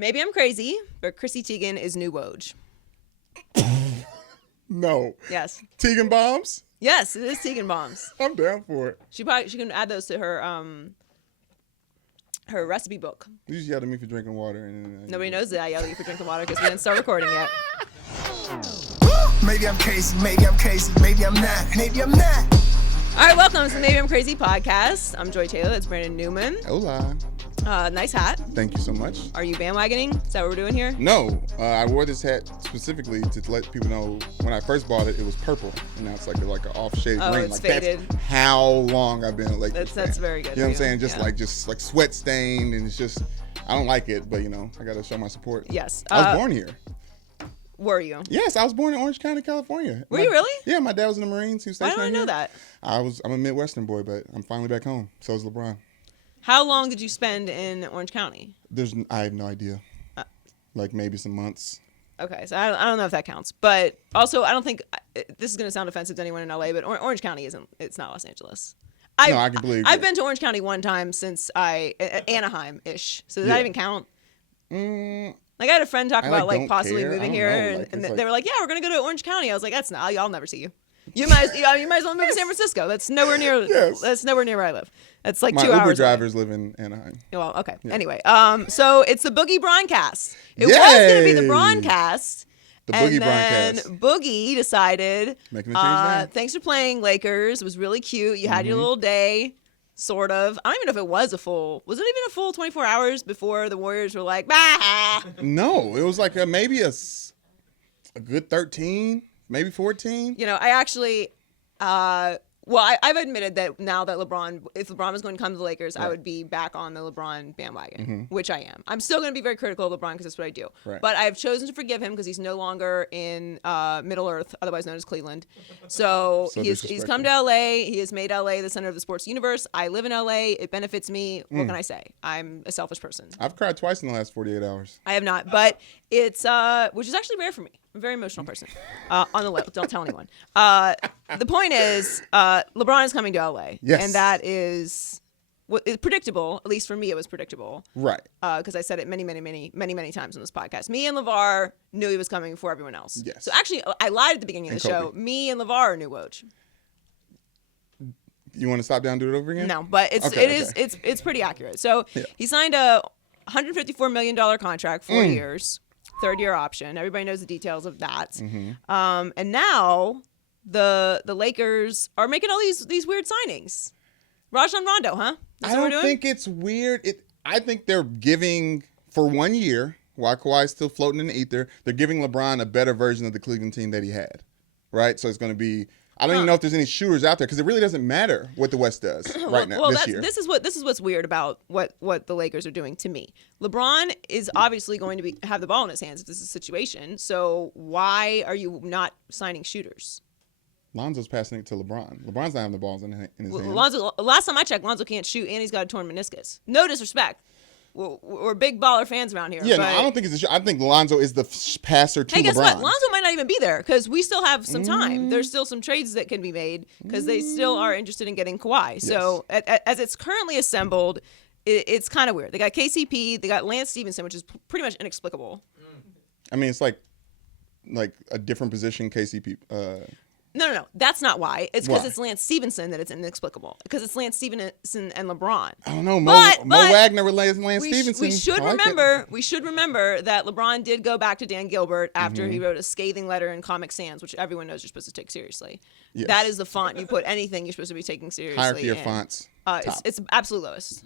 Maybe I'm crazy, but Chrissy Teigan is new Woj. No. Yes. Teigan bombs? Yes, it is Teigan bombs. I'm down for it. She can add those to her her recipe book. You just yelled at me for drinking water. And Nobody knows that I yelled at you for drinking water because we didn't start recording yet. Maybe I'm crazy, maybe I'm crazy, maybe I'm not, maybe I'm not. All right, welcome to the Maybe I'm Crazy podcast. I'm Joy Taylor. That's Brandon Newman. Hola. Nice hat. Thank you so much. Are you bandwagoning? Is that what we're doing here? No, I wore this hat specifically to let people know when I first bought it, it was purple, and now it's like an off shade green. It's like faded. That's how long I've been a Lakers fan. That's very good. You know what I'm saying? Just like sweat stained, and it's just I don't like it, but I got to show my support. Yes. I was born here. Were you? Yes, I was born in Orange County, California. Were you really? Yeah, my dad was in the Marines. He was Why stationed don't I know here. that? I'm a Midwestern boy, but I'm finally back home. So is LeBron. How long did you spend in Orange County? I have no idea. Like maybe some months. Okay, so I don't know if that counts. But also, I don't think, this is going to sound offensive to anyone in LA, but Orange County it's not Los Angeles. No, I completely agree. I've been to Orange County one time since Anaheim-ish. So does that even count? Like I had a friend talk about possibly moving here, and they were like, "Yeah, we're gonna go to Orange County." I was like, "That's not. I'll never see you. You might as well move to San Francisco. That's nowhere near. Yes. That's nowhere near where I live. That's like my 2 hours. My Uber away. drivers live in Anaheim. Well, okay. Yeah. Anyway, so it's the Boogie Broncast. It was gonna be the Broncast. The Boogie and Broncast. then Boogie decided, making a change now. Thanks for playing Lakers. It was really cute. You had your little day. Sort of. I don't even know if it was was it even a full 24 hours before the Warriors were like, bah! No, it was like maybe a good 13, maybe 14. I actually, I've admitted that now that if LeBron was going to come to the Lakers, right. I would be back on the LeBron bandwagon, which I am. I'm still going to be very critical of LeBron because that's what I do. Right. But I've chosen to forgive him because he's no longer in Middle Earth, otherwise known as Cleveland. So he's come to LA. He has made LA the center of the sports universe. I live in LA. It benefits me. What can I say? I'm a selfish person. I've cried twice in the last 48 hours. I have not, but it's which is actually rare for me. I'm a very emotional person. On the low, don't tell anyone. The point is, LeBron is coming to LA, yes. And that is predictable. At least for me, it was predictable, right? Because I said it many times on this podcast. Me and Lavar knew he was coming before everyone else. Yes. So actually, I lied at the beginning of the show. Me and Lavar knew Woj. You want to stop down and do it over again? No, but it's pretty accurate. So he signed a $154 million contract, 4 years. Third-year option. Everybody knows the details of that. And now the Lakers are making all these weird signings. Rajon Rondo, huh? I don't think it's weird. I think they're giving, for 1 year, while Kawhi's still floating in the ether, they're giving LeBron a better version of the Cleveland team that he had, right? So it's going to be, I don't even know if there's any shooters out there because it really doesn't matter what the West does right now this year. This is what's weird about what the Lakers are doing to me. LeBron is obviously going to have the ball in his hands if this is a situation. So why are you not signing shooters? Lonzo's passing it to LeBron. LeBron's not having the balls in his hands. Last time I checked, Lonzo can't shoot and he's got a torn meniscus. No disrespect. We're big baller fans around here. Yeah, no, I don't think it's I think Lonzo is the passer to LeBron. Hey, guess what? Lonzo might not even be there because we still have some time. There's still some trades that can be made because they still are interested in getting Kawhi. Yes. So as it's currently assembled, it's kind of weird. They got KCP, they got Lance Stevenson, which is pretty much inexplicable. I mean, it's like a different position KCP. No. That's not why. It's because it's Lance Stevenson that it's inexplicable. Because it's Lance Stevenson and LeBron. I don't know. Mo Wagner with Lance Stevenson. We should remember that LeBron did go back to Dan Gilbert after he wrote a scathing letter in Comic Sans, which everyone knows you're supposed to take seriously. Yes. That is the font you put anything you're supposed to be taking seriously. Hierarchy of fonts. It's absolute lowest.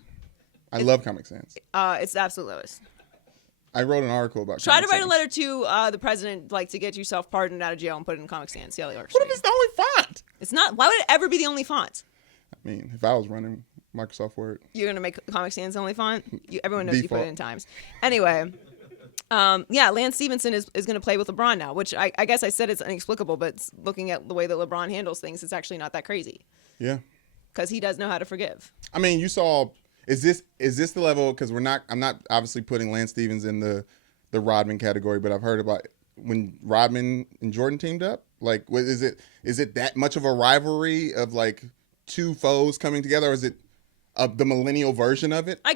I love Comic Sans. It's the absolute lowest. I wrote an article about Try to write a letter to the president, to get yourself pardoned out of jail and put it in Comic Sans. See how they work. What if it's the only font? It's not. Why would it ever be the only font? I mean, if I was running Microsoft Word. You're going to make Comic Sans the only font? Everyone knows Default. You put it in Times. Anyway, Lance Stevenson is going to play with LeBron now, which I guess I said it's inexplicable, but looking at the way that LeBron handles things, it's actually not that crazy. Yeah. Because he does know how to forgive. I mean, you saw, is this the level, because I'm not obviously putting Lance Stevens in the Rodman category, but I've heard about when Rodman and Jordan teamed up. Like, is it that much of a rivalry of two foes coming together, or is it the millennial version of it. I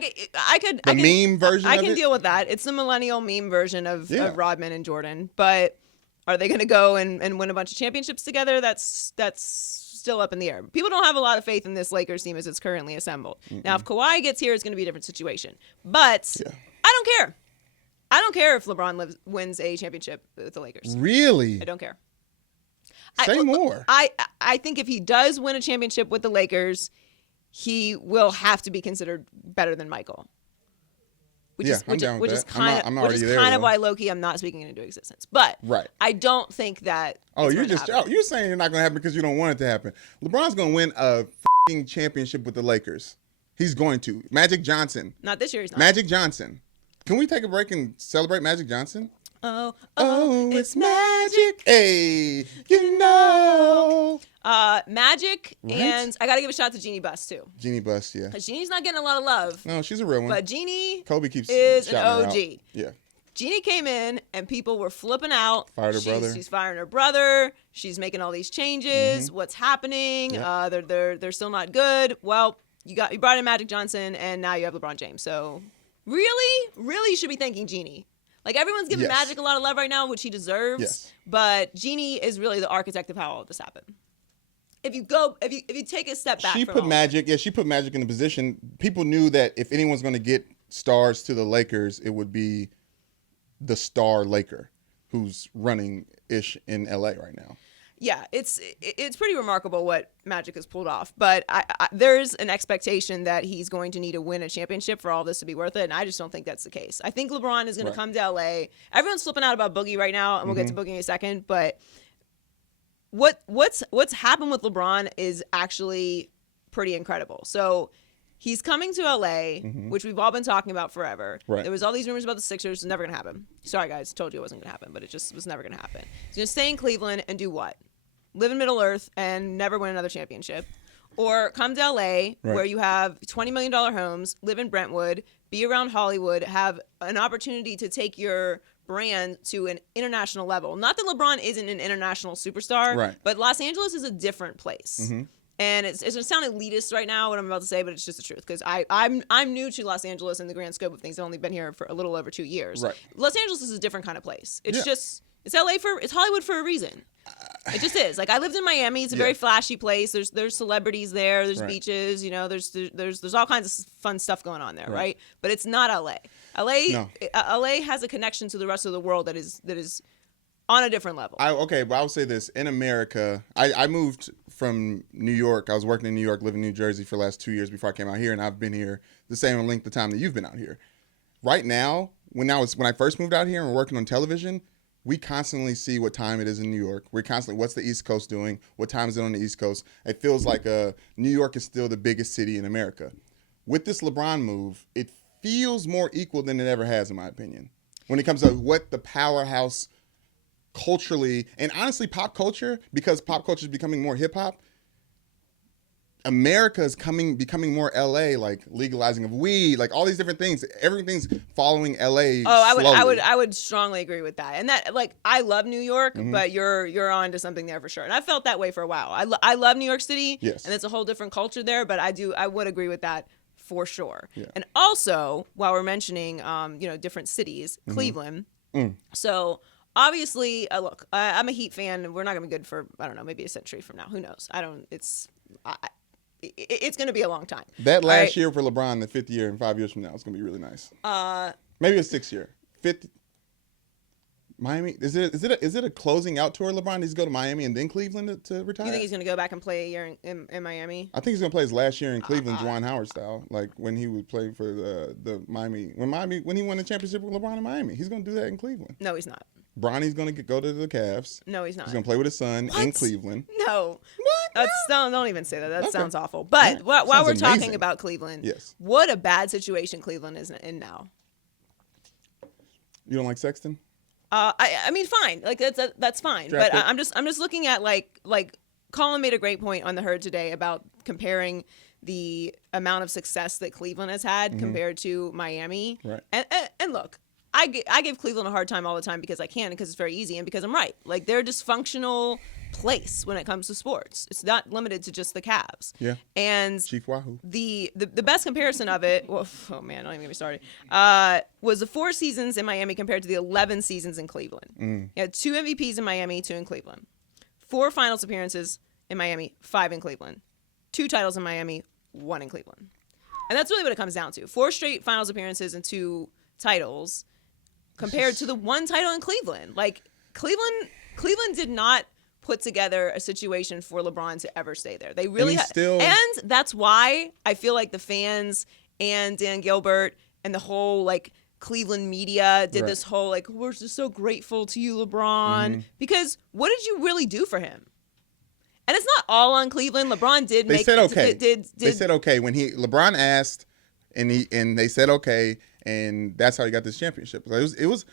could The meme version I of can it? deal with that. It's the millennial meme version of Yeah. Rodman and Jordan. But are they going to go and win a bunch of championships together? That's still up in the air. People don't have a lot of faith in this Lakers team as it's currently assembled. Now, if Kawhi gets here, it's going to be a different situation. But Yeah. I don't care. I don't care if LeBron wins a championship with the Lakers. Really? I don't care. Say more. I think if he does win a championship with the Lakers, he will have to be considered better than Michael. Which Yeah, is I'm down with which is that. kind I'm of already which is there, kind of though. why low-key I'm not speaking it into existence. But Right. I don't think that. Oh, it's you're going to just happen. you're saying you're not going to happen because you don't want it to happen. LeBron's going to win a f***ing championship with the Lakers. He's going to. Magic Johnson. Not this year. He's not. Magic Johnson. Can we take a break and celebrate Magic Johnson? Oh, It's magic. Hey, you know. Magic, Right? and I got to give a shout out to Jeannie Buss too, Jeannie Buss, yeah. because Jeannie's not getting a lot of love. No, she's a real one. But Jeannie Kobe keeps is an shouting her OG. out. Yeah. Jeannie came in and people were flipping out. Fired her brother. She's firing her brother. She's making all these changes. What's happening? Yep. They're still not good. Well, you brought in Magic Johnson and now you have LeBron James. So really should be thanking Jeannie. Like everyone's giving Yes. Magic a lot of love right now, which he deserves. Yes. But Jeannie is really the architect of how all of this happened. If you take a step back, She from put all Magic in a position. People knew that if anyone's going to get stars to the Lakers, it would be the star Laker who's running ish in LA right now. Yeah, it's pretty remarkable what Magic has pulled off. But there's an expectation that he's going to need to win a championship for all this to be worth it, and I just don't think that's the case. I think LeBron is going to come to LA. Everyone's flipping out about Boogie right now, and we'll get to Boogie in a second. But what's happened with LeBron is actually pretty incredible. So he's coming to LA, which we've all been talking about forever. Right. There was all these rumors about the Sixers. It's never going to happen. Sorry, guys. Told you it wasn't going to happen, but it just was never going to happen. He's going to stay in Cleveland and do what? Live in Middle Earth and never win another championship. Or come to LA where you have $20 million homes, live in Brentwood, be around Hollywood, have an opportunity to take your brand to an international level. Not that LeBron isn't an international superstar, Right. but Los Angeles is a different place. And it's going to sound elitist right now, what I'm about to say, but it's just the truth. Because I'm new to Los Angeles in the grand scope of things. I've only been here for a little over 2 years. Right. Los Angeles is a different kind of place. It's Yeah. just, it's Hollywood for a reason. It just is. Like I lived in Miami. It's a very flashy place. There's celebrities there. There's Right. beaches. You know, there's all kinds of fun stuff going on there, right? But it's not LA. LA has a connection to the rest of the world that is on a different level. But I would say this. In America, I moved from New York. I was working in New York, living in New Jersey for the last 2 years before I came out here, and I've been here the same length of time that you've been out here. Right now, when I first moved out here and we're working on television, we constantly see what time it is in New York. We're constantly, what's the East Coast doing? What time is it on the East Coast? It feels like New York is still the biggest city in America. With this LeBron move, it feels more equal than it ever has, in my opinion. When it comes to what the powerhouse culturally, and honestly pop culture, because pop culture is becoming more hip-hop, America is becoming more LA, like legalizing of weed, like all these different things. Everything's following LA. I would strongly agree with that. And that, like, I love New York, but you're on to something there for sure. And I felt that way for a while. I love New York City, Yes. and it's a whole different culture there. But I would agree with that for sure. Yeah. And also, while we're mentioning different cities, Cleveland. So obviously, look, I'm a Heat fan. We're not gonna be good for, I don't know, maybe a century from now. Who knows? It's going to be a long time. That last year for LeBron, the 5th year, and 5 years from now, it's going to be really nice. Maybe a 6th year. 5th. Miami, is it a closing out tour, LeBron? Does he go to Miami and then Cleveland to retire? You think he's going to go back and play a year in Miami? I think he's going to play his last year in Cleveland, Juwan Howard style, like when he would play for the Miami, when he won the championship with LeBron in Miami. He's going to do that in Cleveland. No, he's not. Bronny's going to go to the Cavs. No, he's not. He's going to play with his son in Cleveland. No. What? Don't even say that. That Okay. sounds awful. But while Sounds we're talking amazing. about Cleveland, Yes. what a bad situation Cleveland is in now. You don't like Sexton? I mean, fine. Like that's fine. Draft But pick? I'm just looking at like Colin made a great point on the Herd today about comparing the amount of success that Cleveland has had compared to Miami. Right. And look, I give Cleveland a hard time all the time because I can, because it's very easy, and because I'm right. Like, they're a dysfunctional place when it comes to sports. It's not limited to just the Cavs. Yeah. And Chief Wahoo. the best comparison of it, well, oh man, don't even get me started, was the 4 seasons in Miami compared to the 11 seasons in Cleveland. You had 2 MVPs in Miami, 2 in Cleveland. 4 finals appearances in Miami, 5 in Cleveland. 2 titles in Miami, 1 in Cleveland. And that's really what it comes down to. 4 straight finals appearances and 2 titles compared to the 1 title in Cleveland. Like, Cleveland did not put together a situation for LeBron to ever stay there. They really and that's why I feel like the fans and Dan Gilbert and the whole like Cleveland media did this whole like, we're just so grateful to you, LeBron, because what did you really do for him? And it's not all on Cleveland. LeBron did They make said okay. They said okay when LeBron asked, and they said okay, and that's how he got this championship. It was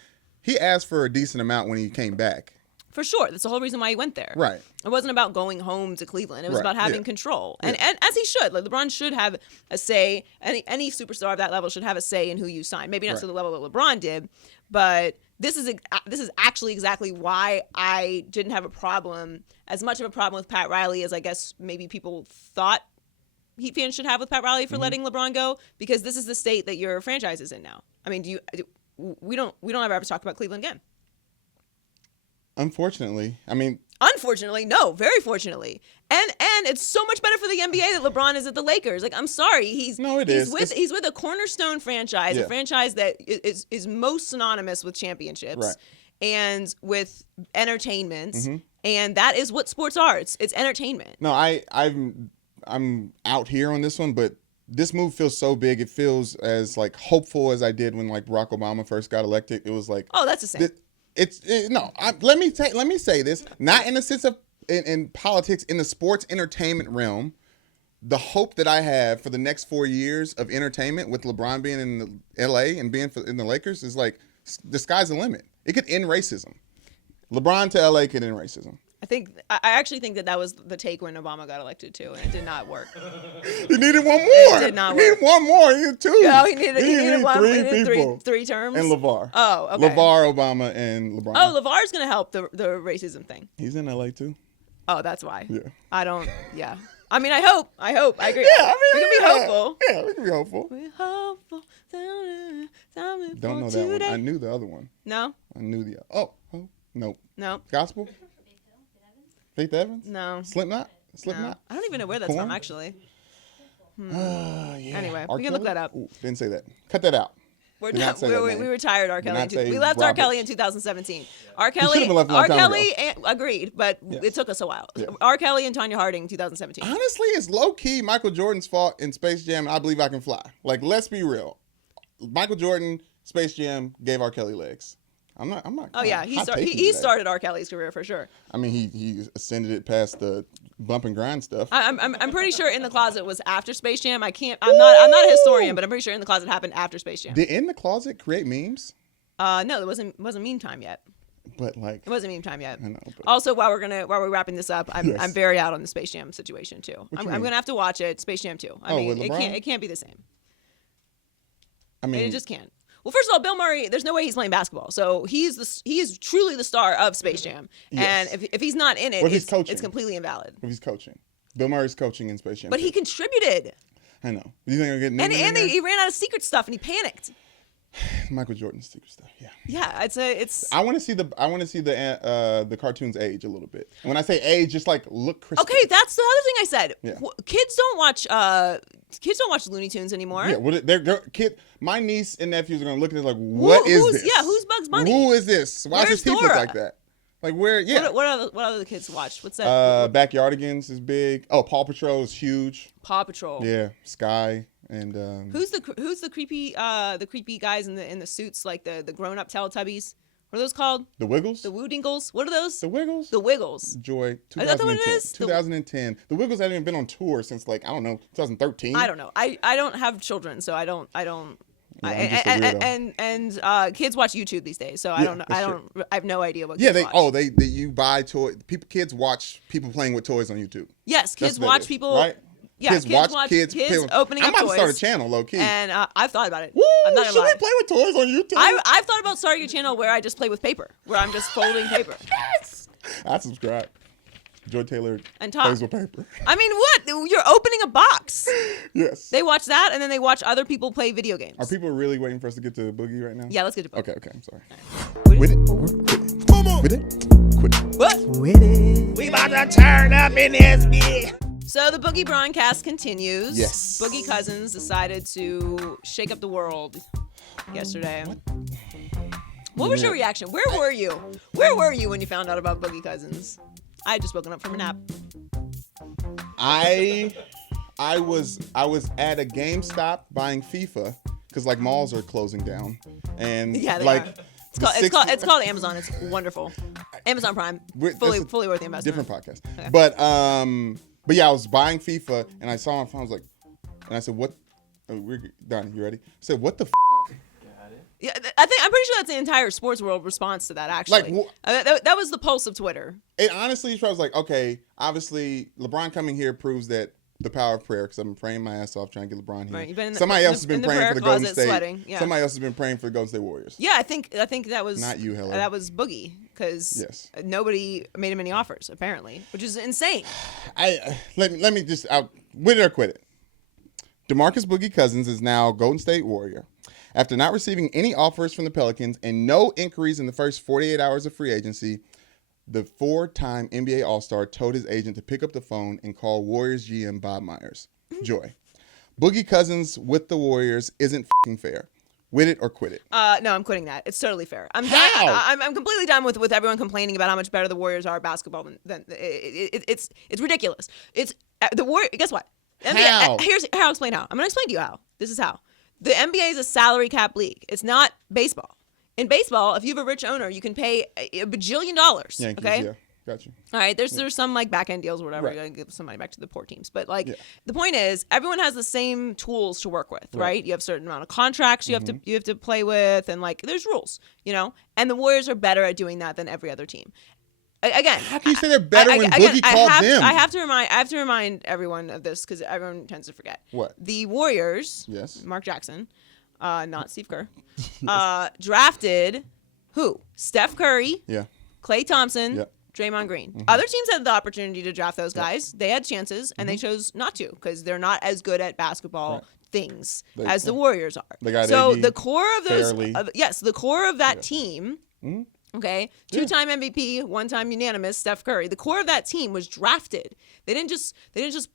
he asked for a decent amount when he came back. For sure. That's the whole reason why he went there. Right. It wasn't about going home to Cleveland. It was about having control. And as he should. Like, LeBron should have a say. Any superstar of that level should have a say in who you sign. Maybe not to the level that LeBron did, but this is actually exactly why I didn't have as much of a problem with Pat Riley as I guess maybe people thought Heat fans should have with Pat Riley for letting LeBron go, because this is the state that your franchise is in now. I mean, we don't ever have to talk about Cleveland again. Unfortunately, no, very fortunately, and it's so much better for the NBA that LeBron is at the Lakers. Like, I'm sorry, he's with a cornerstone franchise, a franchise that is most synonymous with championships and with entertainment, and that is what sports are. It's entertainment. No, I'm out here on this one, but this move feels so big. It feels as like hopeful as I did when like Barack Obama first got elected. It was like, oh, that's the same. Let me say this, not in the sense of in politics, in the sports entertainment realm. The hope that I have for the next 4 years of entertainment with LeBron being in LA and being in the Lakers is like the sky's the limit. It could end racism. LeBron to LA could end racism. I actually think that was the take when Obama got elected too, and it did not work. He needed one more. It did not work. He needed one more. He needed 2. No, he needed one. Three people. Three terms. And Lavar. Oh, okay. Lavar, Obama, and LeBron. Oh, Lavar's gonna help the racism thing. He's in LA too. Oh, that's why. Yeah. I don't. Yeah. I mean, I hope. I agree. Yeah, we can be hopeful. Yeah, we can be hopeful. We're hopeful. Don't know that one. I knew the other one. No. I knew the. Oh, nope. No. Gospel. Faith Evans? No. Slipknot? No. I don't even know where that's from, actually. Yeah. Anyway, R. we can look Kelly? that up. Ooh, didn't say that. Cut that out. We retired R. Kelly. We left Robert. R. Kelly in 2017. R. should've been left a long R. time Kelly agreed, but it took us a while. Yeah. R. Kelly and Tanya Harding, 2017. Honestly, it's low-key Michael Jordan's fault in Space Jam, I Believe I Can Fly. Like, let's be real. Michael Jordan, Space Jam, gave R. Kelly legs. I'm not. Oh yeah, he started R. Kelly's career for sure. I mean, he ascended it past the bump and grind stuff. I'm pretty sure In the Closet was after Space Jam. I'm not a historian, but I'm pretty sure In the Closet happened after Space Jam. Did In the Closet create memes? No, it wasn't meme time yet. But like, it wasn't meme time yet. I know. But also, while we're wrapping this up, I'm very out on the Space Jam situation too. I'm gonna have to watch it. Space Jam 2. I mean, it can't be the same. I mean, it just can't. Well, first of all, Bill Murray, there's no way he's playing basketball. So he is truly the star of Space Jam. Yes. And if he's not in it, it's completely invalid. If he's coaching. Bill Murray's coaching in Space Jam. But he contributed. I know. You think he'll get and he ran out of secret stuff and he panicked. Michael Jordan's secret stuff. Yeah. Yeah, it's. I want to see the cartoons age a little bit. And when I say age, just like look crispy. Okay, that's the other thing I said. Yeah. Kids don't watch Looney Tunes anymore. Yeah, well, they're kid. My niece and nephews are gonna look at this like, what is this? Yeah, who's Bugs Bunny? Who is this? Why does his teeth look like that? Like where? Yeah. What other kids watch? What's that? Backyardigans is big. Oh, Paw Patrol is huge. Paw Patrol. Yeah, Sky and. Who's the creepy guys in the suits, like the grown up Teletubbies? What are those called? The Wiggles? The Woodingles? What are those? The Wiggles? The Wiggles. Joy. 2010. Is that the one it is? 2010. The Wiggles haven't even been on tour since 2013. I don't know. I don't have children, so I don't. Yeah, I'm just a weirdo. And kids watch YouTube these days, so I don't know. I have no idea what. Yeah, kids watch. you buy toys. Kids watch people playing with toys on YouTube. Yes, kids watch people. Right? Yeah, kids watch kids play with, opening I'm up about toys. to start a channel, low key. And I've thought about it. Woo, I'm not gonna should lie. we play with toys on YouTube? I've thought about starting a channel where I just play with paper, where I'm just folding paper. Yes. I subscribe. Joy Taylor And Tom. plays with paper. I mean, what? You're opening a box. Yes. They watch that, and then they watch other people play video games. Are people really waiting for us to get to Boogie right now? Yeah, let's get to Boogie. Okay, I'm sorry. With it or quit it? Come on. With it? Quit it. What? With it. We about to turn up in this bitch. So the Boogie Broncast continues. Yes. Boogie Cousins decided to shake up the world yesterday. What was your reaction? Where were you? Where were you when you found out about Boogie Cousins? I had just woken up from a nap. I was at a GameStop buying FIFA because like malls are closing down, and Yeah, they like are. It's called Amazon. It's wonderful. Amazon Prime. Fully worth the investment. different podcast. Okay. But yeah, I was buying FIFA and I saw my phone. I was like, and I said, "What?" We're done. You ready? I said, "What the?" Yeah, I'm pretty sure that's the entire sports world response to that. Actually, that was the pulse of Twitter. It honestly, I was like, okay, obviously, LeBron coming here proves that the power of prayer because I've been praying my ass off trying to get LeBron here. Right, Somebody else has been praying for the Golden State. Sweating, yeah. Somebody else has been praying for the Golden State Warriors. Yeah, I think that was not you, Helen. That was Boogie because nobody made him any offers apparently, which is insane. Let me just win it or quit it. DeMarcus Boogie Cousins is now Golden State Warrior. After not receiving any offers from the Pelicans and no inquiries in the first 48 hours of free agency, the 4-time NBA All-Star told his agent to pick up the phone and call Warriors GM Bob Myers. Joy. Boogie Cousins with the Warriors isn't f***ing fair. With it or quit it? No, I'm quitting that. It's totally fair. I'm completely done with everyone complaining about how much better the Warriors are at basketball than it's ridiculous. It's the Warriors. Guess what? How? Here's how I'll explain how. I'm going to explain to you how. This is how. The NBA is a salary cap league. It's not baseball. In baseball, if you have a rich owner, you can pay a bajillion dollars. Yankees, okay? Yeah, got you. All right, there's some like back end deals or whatever. Right. You gotta give some money back to the poor teams. But like the point is, everyone has the same tools to work with, right? You have a certain amount of contracts you have to play with, and like there's rules, And the Warriors are better at doing that than every other team. Again, how can you say they're better when Boogie called them? I have to remind everyone of this because everyone tends to forget. What? The Warriors, yes, Mark Jackson, not Steve Kerr, drafted who? Steph Curry, Klay Thompson, Draymond Green. Other teams had the opportunity to draft those guys. They had chances, and they chose not to because they're not as good at basketball things as the Warriors are. So the core of those, the core of that team. Okay, 2-time MVP, 1-time unanimous, Steph Curry. The core of that team was drafted. They didn't just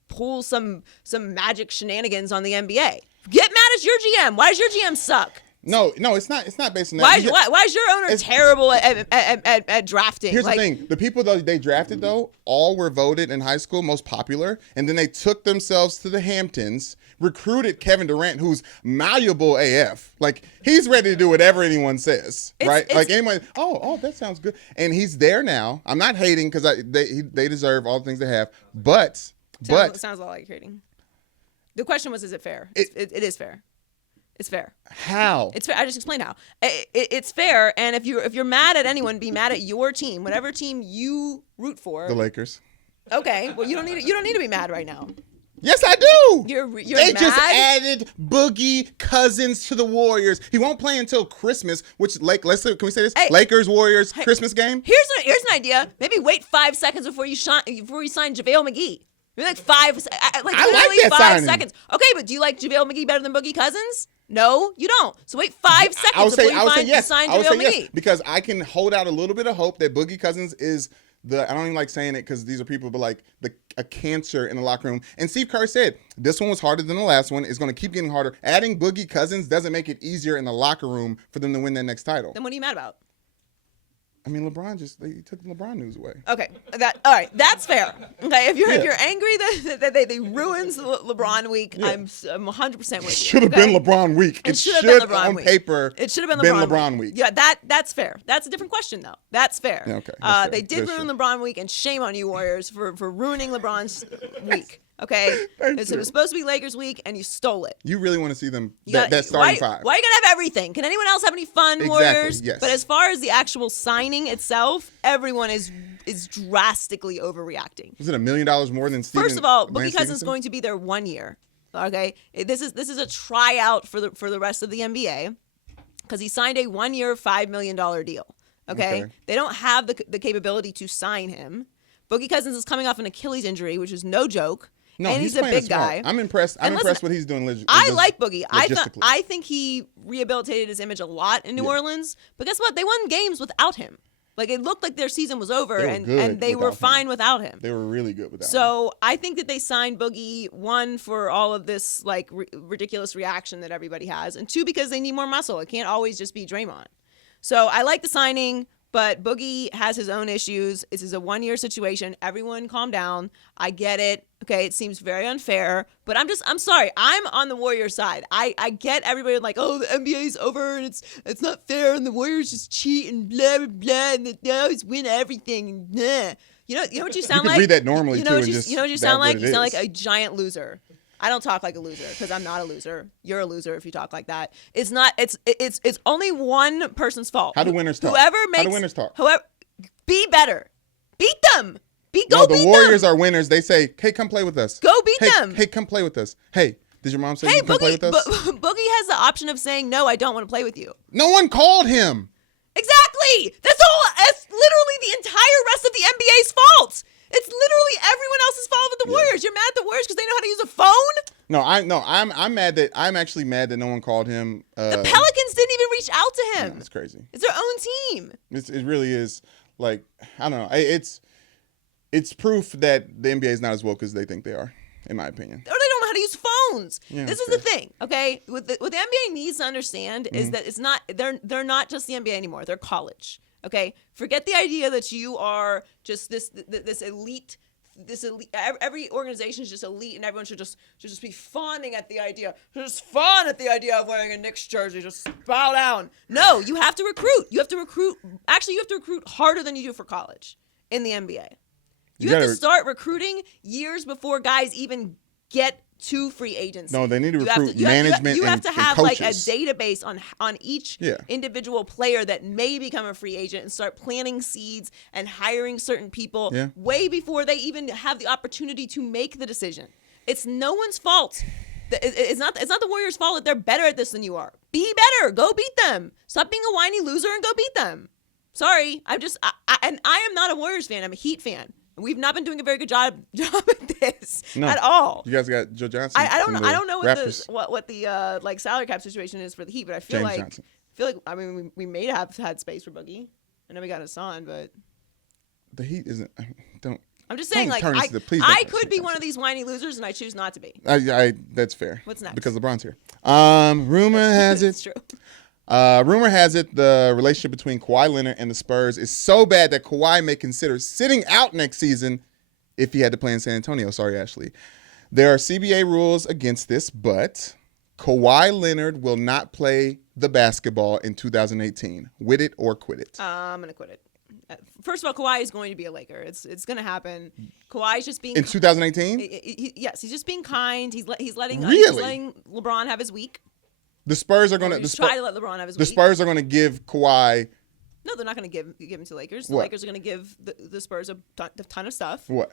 pull some magic shenanigans on the NBA. Get mad at your GM. Why does your GM suck? No, it's not. It's not based on that. Why is your owner terrible at drafting? Here's the thing: the people that they drafted though, all were voted in high school most popular, and then they took themselves to the Hamptons, recruited Kevin Durant, who's malleable AF. Like he's ready to do whatever anyone says, right? Like anyone. Oh, that sounds good, and he's there now. I'm not hating because they deserve all the things they have, but sounds a lot like hating. The question was, is it fair? It is fair. It's fair. How? It's fair. I just explained how. It's fair, and if you're mad at anyone, be mad at your team, whatever team you root for. The Lakers. Okay. Well, you don't need to be mad right now. Yes, I do. You're they mad? just added Boogie Cousins to the Warriors. He won't play until Christmas. Which can we say this? Hey, Lakers Warriors Christmas game. Here's an idea. Maybe wait 5 seconds before you sign JaVale McGee. Maybe like literally 5 seconds. Okay, but do you like JaVale McGee better than Boogie Cousins? No, you don't. So wait 5 seconds before you sign JaVale McGee. Yes, because I can hold out a little bit of hope that Boogie Cousins is I don't even like saying it because these are people, but like a cancer in the locker room. And Steve Kerr said, this one was harder than the last one. It's going to keep getting harder. Adding Boogie Cousins doesn't make it easier in the locker room for them to win their next title. Then what are you mad about? I mean, LeBron they took the LeBron news away. Okay, all right, that's fair. Okay, if you're angry that they ruins LeBron week, I'm 100% with you. It should have been LeBron week. It should have been LeBron week. Paper. It should have been LeBron week. Yeah, that's fair. That's a different question though. That's fair. Yeah, okay. That's fair. They did ruin LeBron week, and shame on you Warriors for ruining LeBron's week. Okay, it was supposed to be Lakers week, and you stole it. You really want to see them that starting five? Why you gotta have everything? Can anyone else have any fun, exactly, Warriors? Yes. But as far as the actual signing itself, everyone is is drastically overreacting. Is it $1 million more than Steven? First of all, Boogie Lance Cousins is Stevenson? going to be there 1 year. Okay, this is a tryout for the rest of the NBA because he signed a 1 year, $5 million deal. Okay, they don't have the capability to sign him. Boogie Cousins is coming off an Achilles injury, which is no joke. No, and he's a big guy. I'm impressed. I'm impressed what he's doing. I like Boogie. Logistically. I think he rehabilitated his image a lot in New Orleans. But guess what? They won games without him. Like, it looked like their season was over, and they were fine without him. They were really good without him. So I think that they signed Boogie, one, for all of this like ridiculous reaction that everybody has, and two, because they need more muscle. It can't always just be Draymond. So I like the signing. But Boogie has his own issues. This is a 1 year situation. Everyone calm down. I get it. Okay, it seems very unfair. But I'm sorry. I'm on the Warriors side. I get everybody like, oh, the NBA's over and it's not fair and the Warriors just cheat and blah, blah, blah, and they always win everything. And blah. You know what you sound you like? can read that normally, you know too. You know what you sound like? You sound like a giant loser. I don't talk like a loser because I'm not a loser. You're a loser if you talk like that. It's not. It's only one person's fault. How do winners talk? Whoever makes. How do winners talk? Whoever, be better. Beat them. Beat the them. Warriors are winners. They say, "Hey, come play with us. Go beat them. Hey, come play with us. Hey, did your mom say you come play with us?" Boogie has the option of saying no. I don't want to play with you. No one called him. Exactly. That's literally the entire rest of the NBA's fault. It's literally everyone else's fault but the Warriors. You're mad at the Warriors because they know how to use a phone? I'm mad that I'm actually mad that no one called him. The Pelicans didn't even reach out to him. It's crazy. It's their own team. It really is. Like, I don't know. It's proof that the NBA is not as woke as they think they are, in my opinion. Or they don't know how to use phones. Yeah, this is the thing, okay? What the NBA needs to understand is that it's not they're not just the NBA anymore. They're college. Okay? Forget the idea that you are just this elite. Every organization is just elite, and everyone should just be fawning at the idea. Just fawn at the idea of wearing a Knicks jersey. Just bow down. No, you have to recruit. You have to recruit. Actually, you have to recruit harder than you do for college in the NBA. You have to start recruiting years before guys even get to free agency. No, they need to recruit management. You have to have coaches. like a database on each individual player that may become a free agent and start planting seeds and hiring certain people way before they even have the opportunity to make the decision. It's no one's fault. It's not the Warriors' fault that they're better at this than you are. Be better. Go beat them. Stop being a whiny loser and go beat them. Sorry, I am not a Warriors fan. I'm a Heat fan. We've not been doing a very good job at this at all. You guys got Joe Johnson. I don't know what the like salary cap situation is for the Heat, but I feel like I mean we may have had space for Boogie. I know we got Hassan, but the Heat isn't. I'm just saying, like I could be one of these whiny losers, and I choose not to be. That's fair. What's next? Because LeBron's here. Rumor has it. It's true. Rumor has it the relationship between Kawhi Leonard and the Spurs is so bad that Kawhi may consider sitting out next season if he had to play in San Antonio. Sorry, Ashley. There are CBA rules against this, but Kawhi Leonard will not play the basketball in 2018. With it or quit it. I'm going to quit it. First of all, Kawhi is going to be a Laker. It's going to happen. Kawhi's just being... In 2018? Yes, he's just being kind. He's letting LeBron have his week. The Spurs are going to try to let LeBron have his week. The Spurs are going to give Kawhi... No, they're not going to give him to Lakers. The What? Lakers are going to give the Spurs a ton of stuff. What?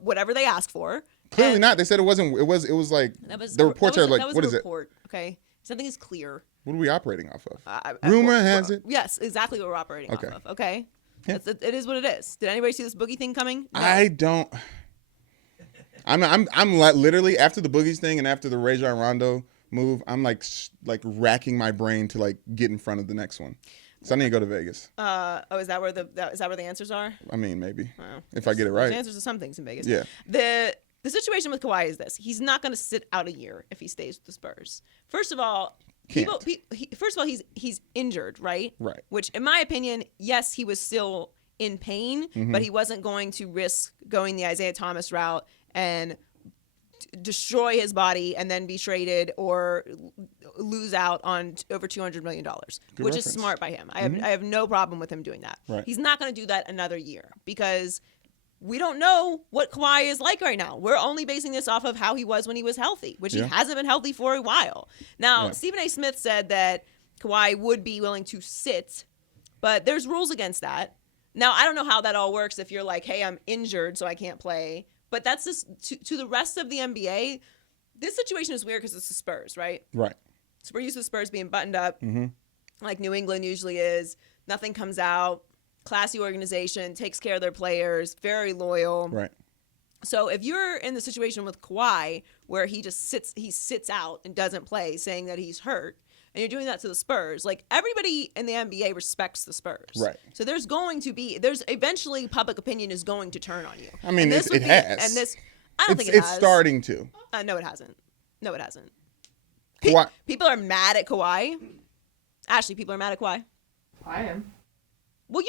Whatever they ask for. Clearly not. They said it wasn't. It was like the reports are like, what is it? Okay, something is clear. What are we operating off of? Rumor has it. Yes, exactly what we're operating off of. Okay, yeah. It is what it is. Did anybody see this Boogie thing coming? No. I don't. I'm literally after the Boogies thing and after the Rajon Rondo move, I'm like racking my brain to like get in front of the next one. So I need to go to Vegas. Is that where the answers are? I mean, maybe Well, if I get it right. There's answers to some things in Vegas. Yeah. The situation with Kawhi is this: he's not going to sit out a year if he stays with the Spurs. First of all, he's injured, right? Right. Which, in my opinion, yes, he was still in pain, but he wasn't going to risk going the Isaiah Thomas route and destroy his body and then be traded or lose out on over $200 million, which is smart by him. I have no problem with him doing that. Right. He's not going to do that another year because we don't know what Kawhi is like right now. We're only basing this off of how he was when he was healthy, which he hasn't been healthy for a while. Now, Stephen A. Smith said that Kawhi would be willing to sit, but there's rules against that. Now, I don't know how that all works if you're like, hey, I'm injured, so I can't play. But that's just to the rest of the NBA. This situation is weird because it's the Spurs, right? Right. So we're used to the Spurs being buttoned up, like New England usually is. Nothing comes out. Classy organization, takes care of their players, very loyal. Right. So if you're in the situation with Kawhi where he just sits out and doesn't play, saying that he's hurt, and you're doing that to the Spurs, like everybody in the NBA respects the Spurs. Right. So there's eventually public opinion is going to turn on you. I mean, it has. And this, I don't think it has. It's starting to. No, it hasn't. No, it hasn't. Kawhi. People are mad at Kawhi. Ashley, people are mad at Kawhi. I am. Well,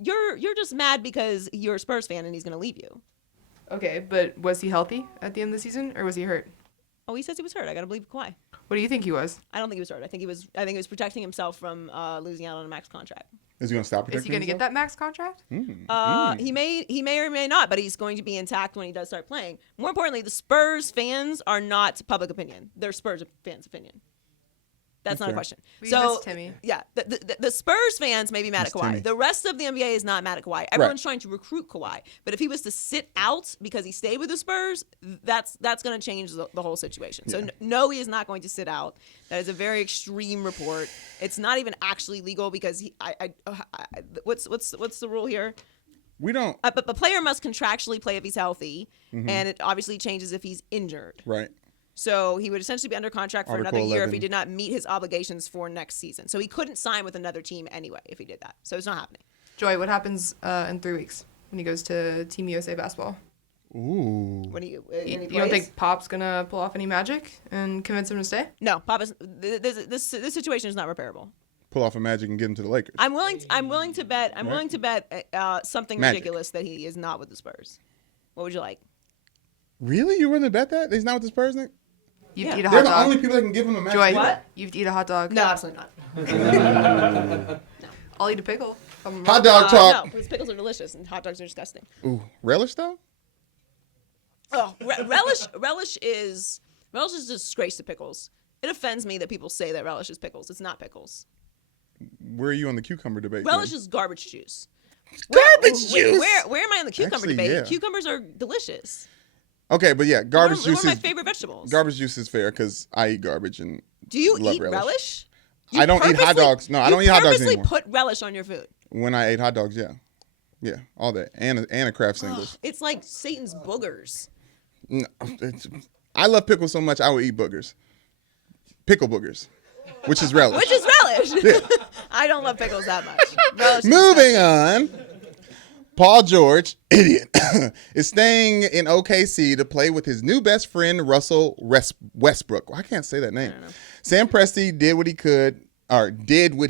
you're just mad because you're a Spurs fan and he's going to leave you. Okay, but was he healthy at the end of the season, or was he hurt? Oh, he says he was hurt. I got to believe Kawhi. What do you think he was? I don't think he was hurt. I think he was protecting himself from losing out on a max contract. Is he going to stop protecting Is he going to get that max contract? He may or may not, but he's going to be intact when he does start playing. More importantly, the Spurs fans are not public opinion. They're Spurs fans' opinion. That's not a question. We So, miss Timmy. yeah, the Spurs fans may be mad at Kawhi. Timmy. The rest of the NBA is not mad at Kawhi. Everyone's trying to recruit Kawhi. But if he was to sit out because he stayed with the Spurs, that's going to change the whole situation. So, no, he is not going to sit out. That is a very extreme report. It's not even actually legal because what's the rule here? We don't. But the player must contractually play if he's healthy, and it obviously changes if he's injured. Right. So he would essentially be under contract for Article another year 11. if he did not meet his obligations for next season. So he couldn't sign with another team anyway if he did that. So it's not happening. Joy, what happens in 3 weeks when he goes to Team USA basketball? Ooh. When he You don't think Pop's gonna pull off any magic and convince him to stay? No, Papa's. This situation is not repairable. Pull off a magic and get him to the Lakers. I'm willing to bet. Willing to bet something Magic. ridiculous that he is not with the Spurs. What would you like? Really? You willing to bet that? He's not with the Spurs? You'd Yeah. eat a They're hot the dog. only people that can give him a magic. Joy, What? you'd eat a hot dog. No, absolutely not. I'll eat a pickle. Hot dog talk. No, because pickles are delicious and hot dogs are disgusting. Ooh, relish though? Oh, relish is a disgrace to pickles. It offends me that people say that relish is pickles. It's not pickles. Where are you on the cucumber debate? Relish is garbage juice. Garbage juice? Where am I on the cucumber Actually, debate? yeah. Cucumbers are delicious. Okay, but yeah, garbage One juice of my is favorite vegetables. garbage juice is fair because I eat garbage and Do you love eat relish? I don't eat hot dogs. No, I don't eat hot dogs You anymore. purposely put relish on your food. When I ate hot dogs, yeah, all that and a craft singles. It's like Satan's boogers. No, I love pickles so much I would eat boogers, pickle boogers, which is relish. Which is relish. I don't love pickles that much. Relish is Moving on. Paul George, idiot, is staying in OKC to play with his new best friend, Russell Westbrook. Well, I can't say that name. Sam Presti did what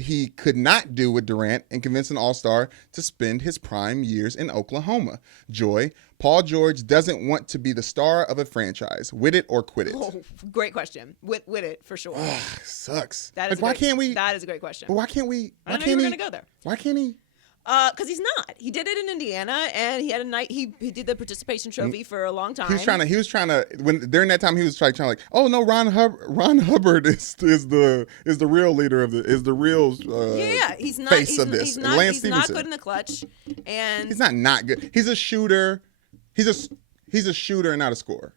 he could not do with Durant and convinced an all-star to spend his prime years in Oklahoma. Joy, Paul George doesn't want to be the star of a franchise. With it or quit it? Oh, great question. With it, for sure. Sucks. That is why can't we? That is a great question. But why can't we? I didn't know you were going to go there. Why can't he? Because he's not. He did it in Indiana, and he had a night. He did the participation trophy for a long time. He was trying to. When during that time, he was trying to like, oh no, Ron Hubbard is the real leader of the real yeah, he's not. face of this. He's not. Lance He's not Stevenson. good in the clutch, and He's not good. He's a shooter. He's a shooter and not a scorer.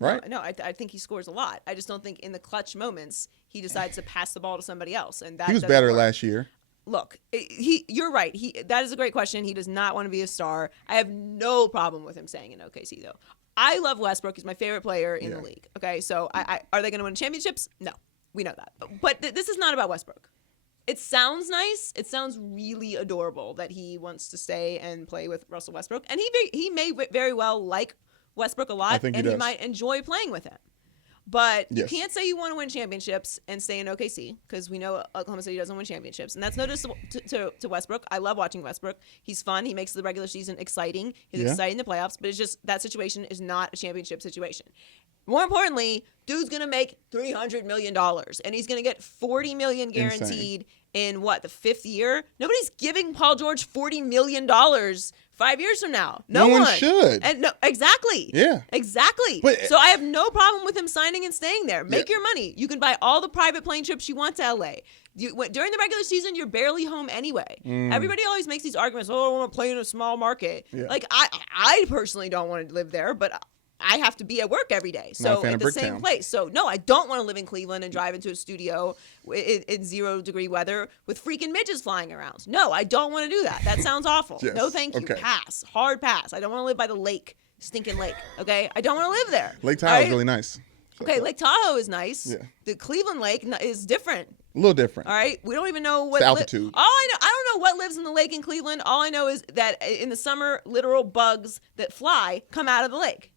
Right? No, I think he scores a lot. I just don't think in the clutch moments he decides to pass the ball to somebody else, and that He was doesn't better work. last year. Look, you're right. That is a great question. He does not want to be a star. I have no problem with him staying in OKC, though. I love Westbrook. He's my favorite player in the league. Okay, so are they going to win championships? No, we know that. But this is not about Westbrook. It sounds nice. It sounds really adorable that he wants to stay and play with Russell Westbrook, and he may very well like Westbrook a lot, I think he and he does. might enjoy playing with him. But Yes. you can't say you want to win championships and stay in OKC because we know Oklahoma City doesn't win championships. And that's no diss to Westbrook. I love watching Westbrook. He's fun. He makes the regular season exciting. He's exciting in the playoffs. But it's just that situation is not a championship situation. More importantly, dude's going to make $300 million. And he's going to get $40 million guaranteed in the 5th year. Nobody's giving Paul George $40 million 5 years from now. No one should. And no, exactly. Yeah. Exactly. But, so I have no problem with him signing and staying there. Make your money. You can buy all the private plane trips you want to LA. During the regular season, you're barely home anyway. Everybody always makes these arguments. Oh, I want to play in a small market. Yeah. Like I personally don't want to live there, but I have to be at work every day. So at the same place. So no, I don't want to live in Cleveland and drive into a studio in 0-degree weather with freaking midgets flying around. No, I don't want to do that. That sounds awful. Yes. No, thank you. Okay. Pass. Hard pass. I don't want to live by the lake. Stinking lake. Okay? I don't want to live there. Lake Tahoe is really nice. Okay, Lake Tahoe is nice. Yeah. The Cleveland Lake is different. A little different. All right? We don't even know what... It's altitude. I don't know what lives in the lake in Cleveland. All I know is that in the summer, literal bugs that fly come out of the lake.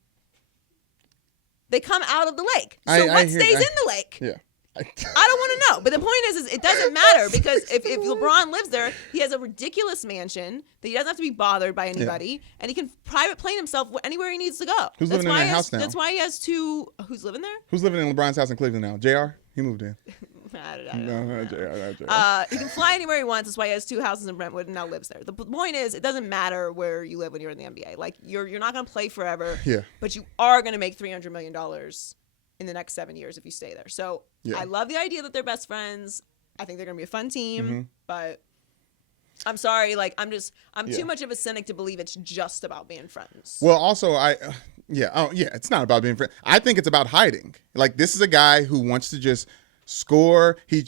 They come out of the lake. So what stays in the lake? Yeah. I don't want to know. But the point is it doesn't matter because if LeBron lives there, he has a ridiculous mansion that he doesn't have to be bothered by anybody, and he can private plane himself anywhere he needs to go. Who's living in that house now? That's why he has two. Who's living there? Who's living in LeBron's house in Cleveland now? JR? He moved in. I don't No, know. not JR. He can fly anywhere he wants. That's why he has 2 houses in Brentwood and now lives there. The point is, it doesn't matter where you live when you're in the NBA. Like you're not going to play forever. Yeah. But you are going to make $300 million in the next 7 years if you stay there. So I love the idea that they're best friends. I think they're going to be a fun team. But I'm sorry, like I'm too much of a cynic to believe it's just about being friends. Well, also it's not about being friends. I think it's about hiding. Like this is a guy who wants to just score. He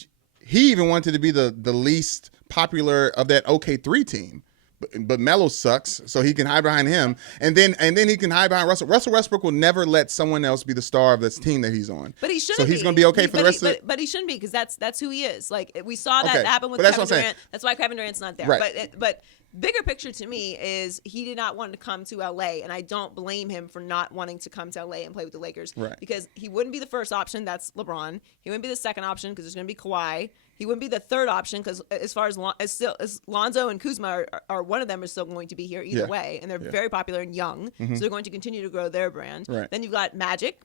even wanted to be the least popular of that OK3 team. But Melo sucks, so he can hide behind him, and then he can hide behind Russell. Russell Westbrook will never let someone else be the star of this team that he's on. But he shouldn't. So he's going to be okay for the rest of it. But he shouldn't be because that's who he is. Like we saw that happen with Kevin Durant. That's why Kevin Durant's not there. Right. But bigger picture to me is he did not want to come to LA, and I don't blame him for not wanting to come to LA and play with the Lakers. Right. Because he wouldn't be the first option. That's LeBron. He wouldn't be the second option because there's going to be Kawhi. He wouldn't be the third option because as far as Lonzo and Kuzma are one of them are still going to be here either way, and they're very popular and young, so they're going to continue to grow their brand. Right. Then you've got Magic,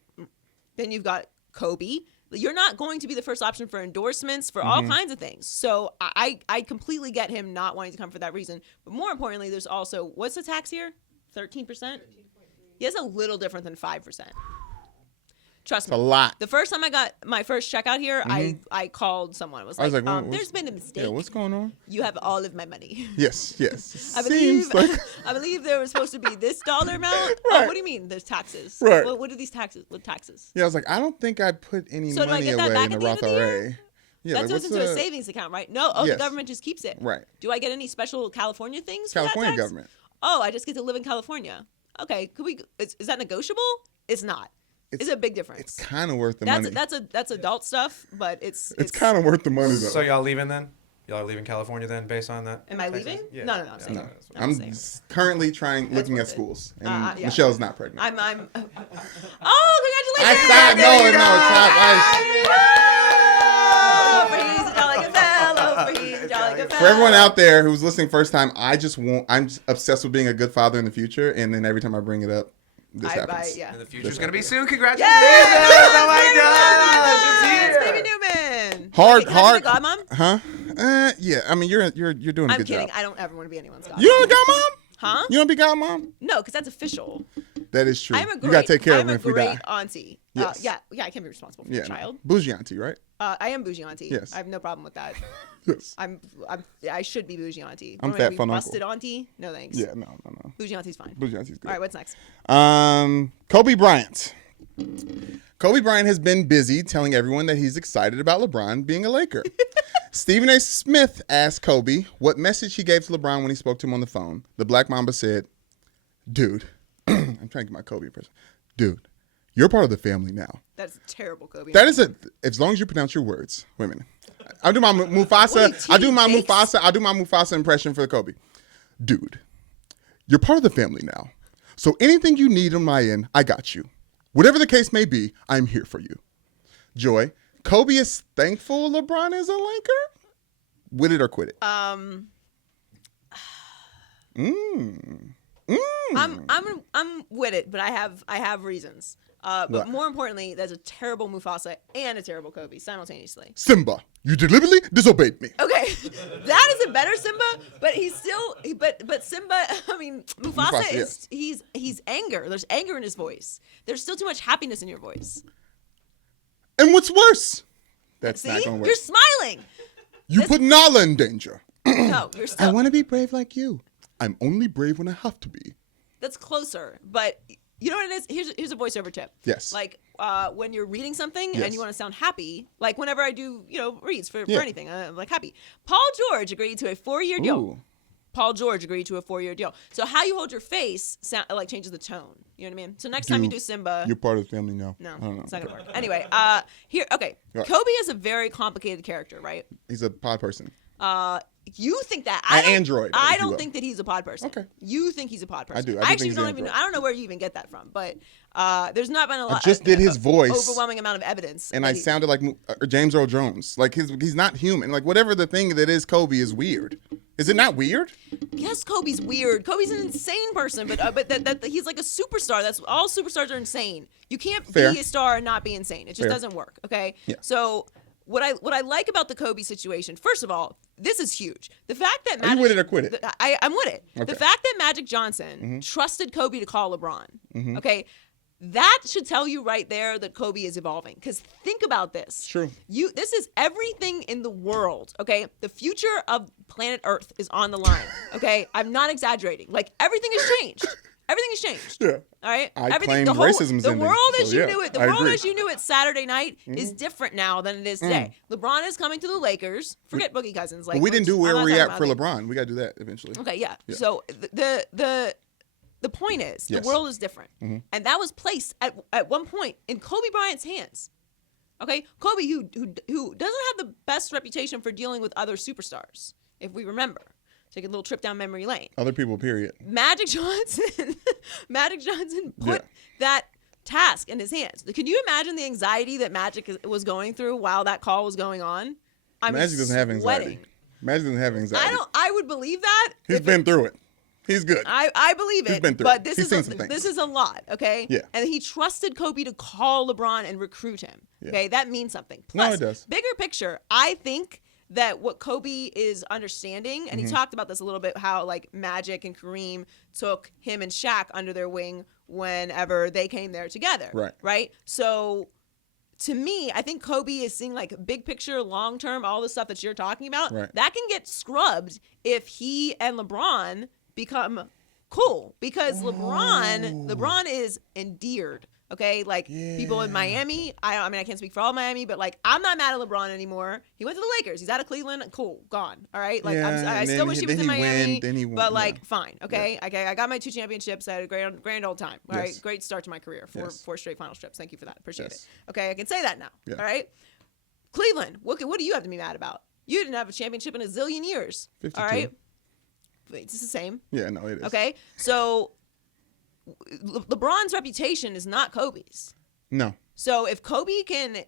then you've got Kobe. You're not going to be the first option for endorsements for all kinds of things. So I completely get him not wanting to come for that reason. But more importantly, there's also what's the tax here? 13%. Yeah, it's a little different than 5%. Trust me. It's a lot. The first time I got my first check out here, I called someone. I was like there's been a mistake. Yeah, what's going on? You have all of my money. Yes. I believe there was supposed to be this dollar amount. Right. Oh, what do you mean? There's taxes. Right. What are these taxes? What taxes? Yeah, I was like, I don't think I put any So do I money get that away back in at the the Roth end of the IRA. year? Yeah, That goes into a savings account, right? No. Oh, Yes. the government just keeps it. Right. Do I get any special California things? California for that tax? government. Oh, I just get to live in California. Okay, could we? Is that negotiable? It's not. It's a big difference. It's kind of worth the money. That's adult stuff, but it's kind of worth the money though. So y'all leaving then? Y'all are leaving California then, based on that? Am I leaving? Yeah. No. I'm saying. No. I'm currently looking at worth it. schools, and Yeah. Michelle's not pregnant. I'm. Oh, congratulations! it's not. For everyone out there who's listening first time, I'm just obsessed with being a good father in the future, and then every time I bring it up, this happens. And the future's going to be soon. Congratulations. Yes! Oh my gosh. It's Baby Newman. Hard. Godmom? Huh? Yeah. I mean, you're doing a good job. I'm kidding. I don't ever want to be anyone's godmom. You don't godmom? Huh? You don't be godmom? No, because that's official. That is true. I'm a great, you got to take care of him if we die. I'm a great auntie. Yes. Yeah, I can be responsible for your child. Bougie auntie, right? I am bougie auntie. Yes. I have no problem with that. Yes. I should be bougie auntie. I'm What am I, fat fun uncle. busted auntie? No thanks. Yeah, no. Bougie auntie's fine. Bougie auntie's good. All right, what's next? Kobe Bryant. Kobe Bryant has been busy telling everyone that he's excited about LeBron being a Laker. Stephen A. Smith asked Kobe what message he gave to LeBron when he spoke to him on the phone. The Black Mamba said, "Dude," I'm trying to get my Kobe impression. "Dude, you're part of the family now." That's terrible, Kobe. That is as long as you pronounce your words. Wait a minute. I'll do my Mufasa. I'll do my Mufasa impression for Kobe. "Dude, you're part of the family now. So anything you need on my end, I got you. Whatever the case may be, I'm here for you." Joy, Kobe is thankful LeBron is a Laker? With it or quit it? I'm with it, but I have reasons. But What? more importantly, there's a terrible Mufasa and a terrible Kobe simultaneously. Simba, you deliberately disobeyed me. Okay, that is a better Simba, but he's still, but Simba, I mean, Mufasa is, he's anger. There's anger in his voice. There's still too much happiness in your voice. And what's worse? That's See, not going to work. you're smiling. You put Nala in danger. No, you're I still. want to be brave like you. I'm only brave when I have to be. That's closer, but you know what it is? Here's a voiceover tip. Yes. Like when you're reading something Yes. and you want to sound happy, like whenever I do, reads for Yeah. anything, I'm like happy. Paul George agreed to a 4-year deal. Ooh. Paul George agreed to a 4-year deal. So how you hold your face changes the tone. You know what I mean? So next time you do Simba, You're part of the family now. no, I don't know. it's not gonna work. Anyway, okay. Right. Kobe is a very complicated character, right? He's a pod person. You think that An android, I if you don't will. think that he's a pod person. Okay. You think he's a pod person. I do. I do actually think he's don't an even. android. I don't know where you even get that from, but there's not been a lot. just did his voice. Overwhelming amount of evidence. And that I he- sounded like James Earl Jones. Like he's not human. Like whatever the thing that is Kobe is weird. Is it not weird? Yes, Kobe's weird. Kobe's an insane person, but that he's like a superstar. That's all superstars are insane. You can't Fair. be a star and not be insane. It just Fair. doesn't work. Okay. Yeah. So what I like about the Kobe situation, first of all, this is huge. The fact that Are you with it or quit it? I'm with it. Okay. The fact that Magic Johnson trusted Kobe to call LeBron. Okay. That should tell you right there that Kobe is evolving. Because think about this. True. This is everything in the world. Okay, the future of planet Earth is on the line. Okay, I'm not exaggerating. Like everything has changed. Everything has changed. Yeah. All right. I Everything. claimed The racism's the ending, world as so you yeah, knew it. The I world agree. as you knew it Saturday night is different now than it is today. LeBron is coming to the Lakers. Forget Boogie Cousins. Like But we didn't do I'm where not we talking at about for it. LeBron. We got to do that eventually. Okay, yeah. Yeah. So the point is Yes. the world is different, and that was placed at one point in Kobe Bryant's hands. Okay, Kobe, who doesn't have the best reputation for dealing with other superstars, if we remember, take a little trip down memory lane. Other people, period. Magic Johnson put Yeah. that task in his hands. Can you imagine the anxiety that Magic was going through while that call was going on? I mean, Magic doesn't have anxiety. sweating. Magic doesn't have anxiety. I would believe that. He's if been through it. He's good. I believe it, He's been through but it. this He's is seen some things. this is a lot, okay? Yeah. And he trusted Kobe to call LeBron and recruit him. Yeah. Okay, that means something. No, Plus, it does. bigger picture, I think that what Kobe is understanding, and Mm-hmm. he talked about this a little bit, how like Magic and Kareem took him and Shaq under their wing whenever they came there together. Right. Right. So. To me, I think Kobe is seeing like big picture, long term, all the stuff that you're talking about. Right. That can get scrubbed if he and LeBron become cool, because LeBron is endeared. Okay, like people in Miami. I mean, I can't speak for all Miami, but like I'm not mad at LeBron anymore. He went to the Lakers. He's out of Cleveland. Cool, gone. All right, like Yeah, I and still then wish he he- was in then he Miami. went, then he went, but like, yeah. fine. Okay, I got my 2 championships. I had a grand old time. All right, Yes. great start to my career. Four Yes. straight final trips. Thank you for that. Appreciate Yes. it. Okay, I can say that now. Yeah. All right, Cleveland. What do you have to be mad about? You didn't have a championship in a zillion years. 52. All right, it's the same. Yeah, no, it is. Okay, so LeBron's reputation is not Kobe's. No. So if Kobe can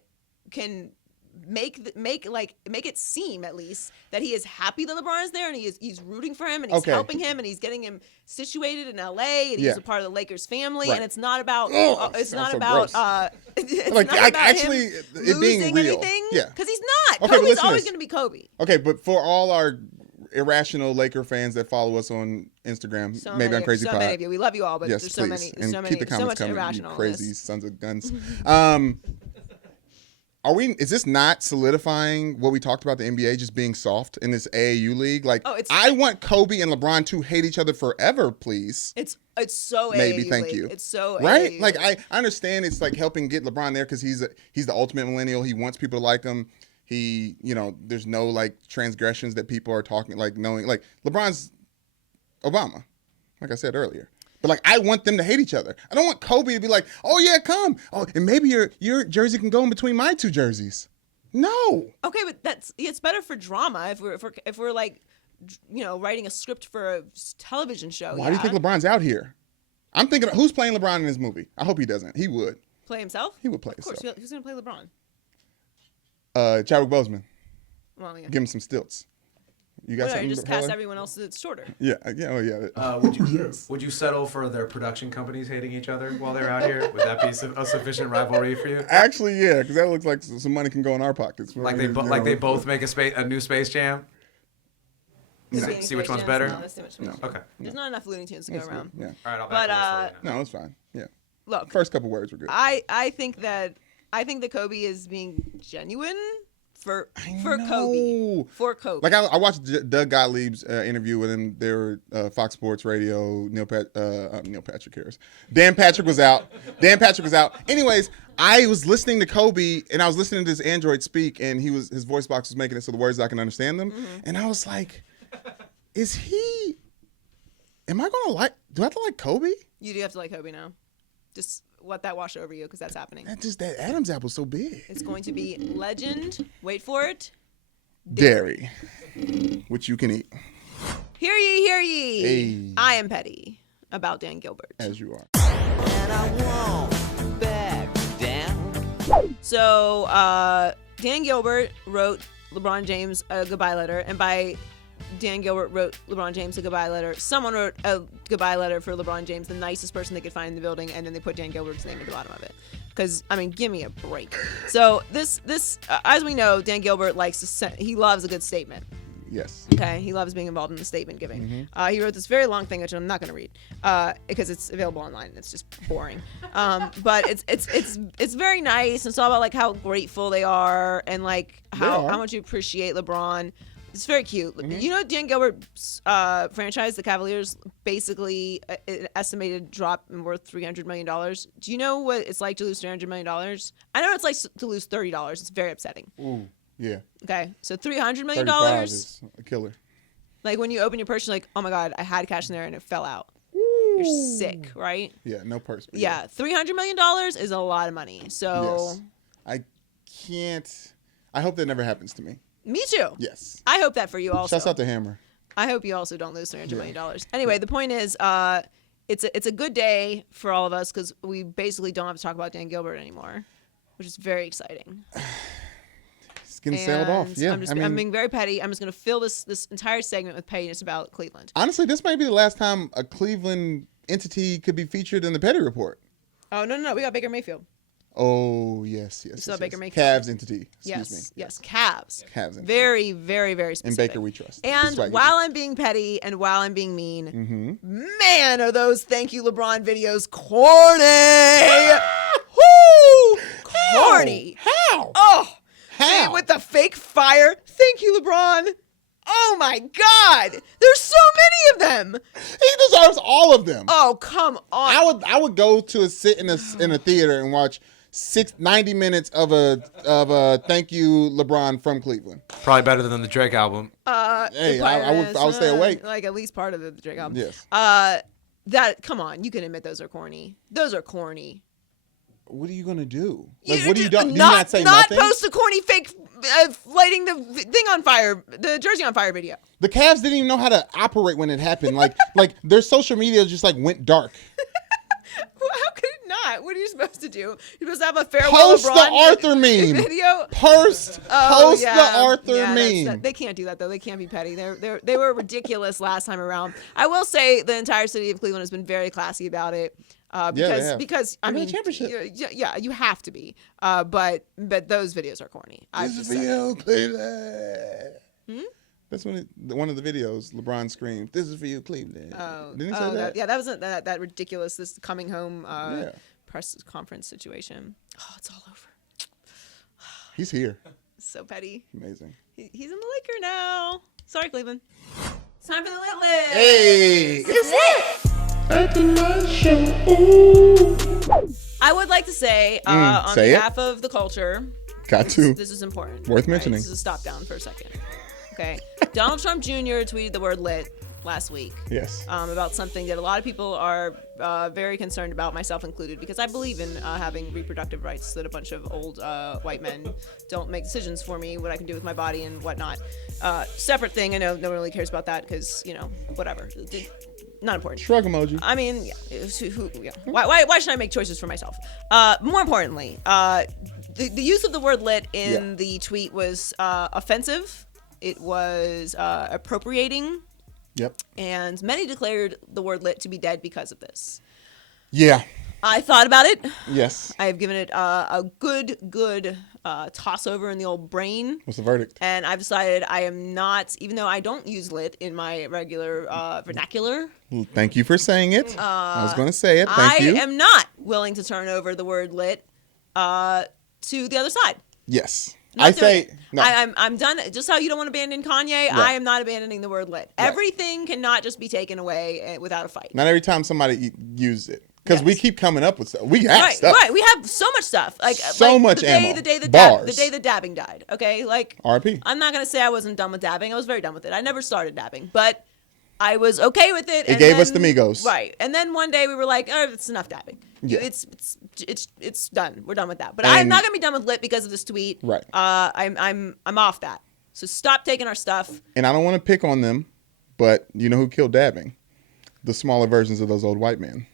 make it seem at least that he is happy that LeBron is there and he's rooting for him and he's Okay. helping him and he's getting him situated in LA and he's Yeah. a part of the Lakers family, Right. and it's not about Ugh, it's sounds not so about gross. it's Like, not I- about actually, him it being losing real. anything, Yeah. because he's not. Okay, but Kobe's listen to always this. going to be Kobe. Okay, but for all our irrational Laker fans that follow us on Instagram, So maybe many, on Crazy so Pod. many of you, we love you all, but Yes, there's please. so many, and so keep the so comments much coming, irrational. you crazy sons of guns. Is this not solidifying what we talked about the NBA just being soft in this AAU league? Like, Oh, it's- I want Kobe and LeBron to hate each other forever, please. It's so Maybe, AAU thank league. you. It's so Right? AAU Like, league. I understand it's like helping get LeBron there because he's the ultimate millennial. He wants people to like him. He, there's no like transgressions that people are talking, like knowing, like LeBron's Obama, like I said earlier. But like, I want them to hate each other. I don't want Kobe to be like, oh yeah, come. Oh, and maybe your jersey can go in between my 2 jerseys. No. Okay, but it's better for drama if we're like, writing a script for a television show. Why do you think LeBron's out here? I'm thinking, who's playing LeBron in this movie? I hope he doesn't. He would. play himself? He would play Of course, himself. who's gonna play LeBron? Chadwick Boseman. Well, yeah. Give him some stilts. You got something? Just cast Harley? everyone else that's shorter. Yeah, oh yeah. Would you settle for their production companies hating each other while they're out here? Would that be a sufficient rivalry for you? Actually, yeah, because that looks like some money can go in our pockets. Like they both make a new Space Jam. See which one's better. No, that's too much. No. Okay. There's not enough Looney Tunes to go around. Yeah. All right, I'll But, back No, it's fine. Yeah. Look, First couple words were good. I think that Kobe is being genuine for know. Kobe. For Kobe. Like I watched Doug Gottlieb's interview with him. They were Fox Sports Radio. Neil Patrick Harris. Dan Patrick was out. Anyways, I was listening to Kobe and I was listening to this Android speak, and his voice box was making it so the words I can understand them. Mm-hmm. And I was like, am I gonna like? Do I have to like Kobe? You do have to like Kobe now. Just let that wash over you because that's happening. That Adam's apple's so big. It's going to be legend. Wait for it. Dairy, which you can eat. Hear ye, hear ye. Hey. I am petty about Dan Gilbert. As you are. And I won't back down. So Dan Gilbert wrote LeBron James a goodbye letter, and by Dan Gilbert wrote LeBron James a goodbye letter. Someone wrote a goodbye letter for LeBron James, the nicest person they could find in the building, and then they put Dan Gilbert's name at the bottom of it. Because, I mean, give me a break. So this as we know, Dan Gilbert he loves a good statement. Yes. Okay, he loves being involved in the statement giving. He wrote this very long thing, which I'm not going to read because it's available online. It's just boring, but it's very nice. It's all about like how grateful they are and like how much you appreciate LeBron. It's very cute. You know, Dan Gilbert's franchise, the Cavaliers, basically an estimated drop in worth $300 million. Do you know what it's like to lose $300 million? I know it's like to lose $30. It's very upsetting. Ooh, yeah. Okay, so $300 million. 35 is a killer. Like when you open your purse, you're like, oh my God, I had cash in there and it fell out. Ooh. You're sick, right? Yeah, no purse. Yeah, $300 million is a lot of money. So yes. I hope that never happens to me. Me too. Yes. I hope that for you also. Shouts out to Hammer. I hope you also don't lose $300 million. Anyway, the point is, it's a good day for all of us because we basically don't have to talk about Dan Gilbert anymore, which is very exciting. It's getting sailed off. Yeah, I'm being very petty. I'm just going to fill this entire segment with pettiness about Cleveland. Honestly, this might be the last time a Cleveland entity could be featured in the Petty Report. Oh, no. We got Baker Mayfield. Oh, yes. Baker Mayfield. Cavs entity. Excuse me. Yes, Cavs. Cavs entity. Very, very, very specific. And Baker we trust. And while I'm being petty and while I'm being mean, man, are those thank you LeBron videos corny. Woo! Corny. How? Oh. How? See, with the fake fire. Thank you, LeBron. Oh my God. There's so many of them. He deserves all of them. Oh, come on. I would go to sit in a theater and watch 90 minutes of a thank you LeBron from Cleveland. Probably better than the Drake album. Hey, I would stay awake. Like at least part of the Drake album. Yes. Come on, you can admit those are corny. Those are corny. What are you gonna do? Like, what do you do? Do you not say nothing? Not post a corny fake lighting the thing on fire, the jersey on fire video. The Cavs didn't even know how to operate when it happened. Like their social media just like went dark. How could it not? What are you supposed to do? You're supposed to have a farewell Post LeBron the Arthur meme video. Post the Arthur meme. They can't do that though. They can't be petty. They were ridiculous last time around. I will say the entire city of Cleveland has been very classy about it. Because I mean, yeah, you have to be. But those videos are corny. This is for you, Cleveland. That's when one of the videos, LeBron screamed, "This is for you, Cleveland." Oh, didn't he say that? Yeah, that was that ridiculous. This coming home press conference situation. Oh, it's all over. He's here. So petty. Amazing. He's in the Laker now. Sorry, Cleveland. It's time for the Lit List. Hey, it's it. At the night show. Ooh. I would like to say, on behalf of the culture, got to. This is important. Worth mentioning. This is a stop down for a second. Okay. Donald Trump Jr. tweeted the word lit last week. Yes. About something that a lot of people are very concerned about, myself included, because I believe in having reproductive rights, that a bunch of old white men don't make decisions for me, what I can do with my body and whatnot. Separate thing. I know no one really cares about that because, whatever. Not important. Shrug emoji. I mean, yeah. Why should I make choices for myself? More importantly, the use of the word lit in the tweet was offensive it was appropriating, Yep. and many declared the word lit to be dead because of this. Yeah. I thought about it. Yes. I have given it a good toss over in the old brain. What's the verdict? And I've decided I am not, even though I don't use lit in my regular vernacular, Thank you for saying it. I was going to say it. Thank you. I am not willing to turn over the word lit to the other side. Yes. Not I doing say it. no. I'm done. Just how you don't want to abandon Kanye, I am not abandoning the word lit. Right. Everything cannot just be taken away without a fight. Not every time somebody uses it. Because Yes. we keep coming up with stuff. We have stuff. Right. We have so much stuff. So much the day, ammo. The day the Bars. dabbing died. Okay, like RP. I'm not gonna say I wasn't done with dabbing. I was very done with it. I never started dabbing, but I was okay with it. It gave us the Migos. Right, and then one day we were like, "Oh, it's enough dabbing. Yeah. It's done. We're done with that." But I'm not gonna be done with lit because of this tweet. Right. I'm off that. So stop taking our stuff. And I don't want to pick on them, but you know who killed dabbing? The smaller versions of those old white men.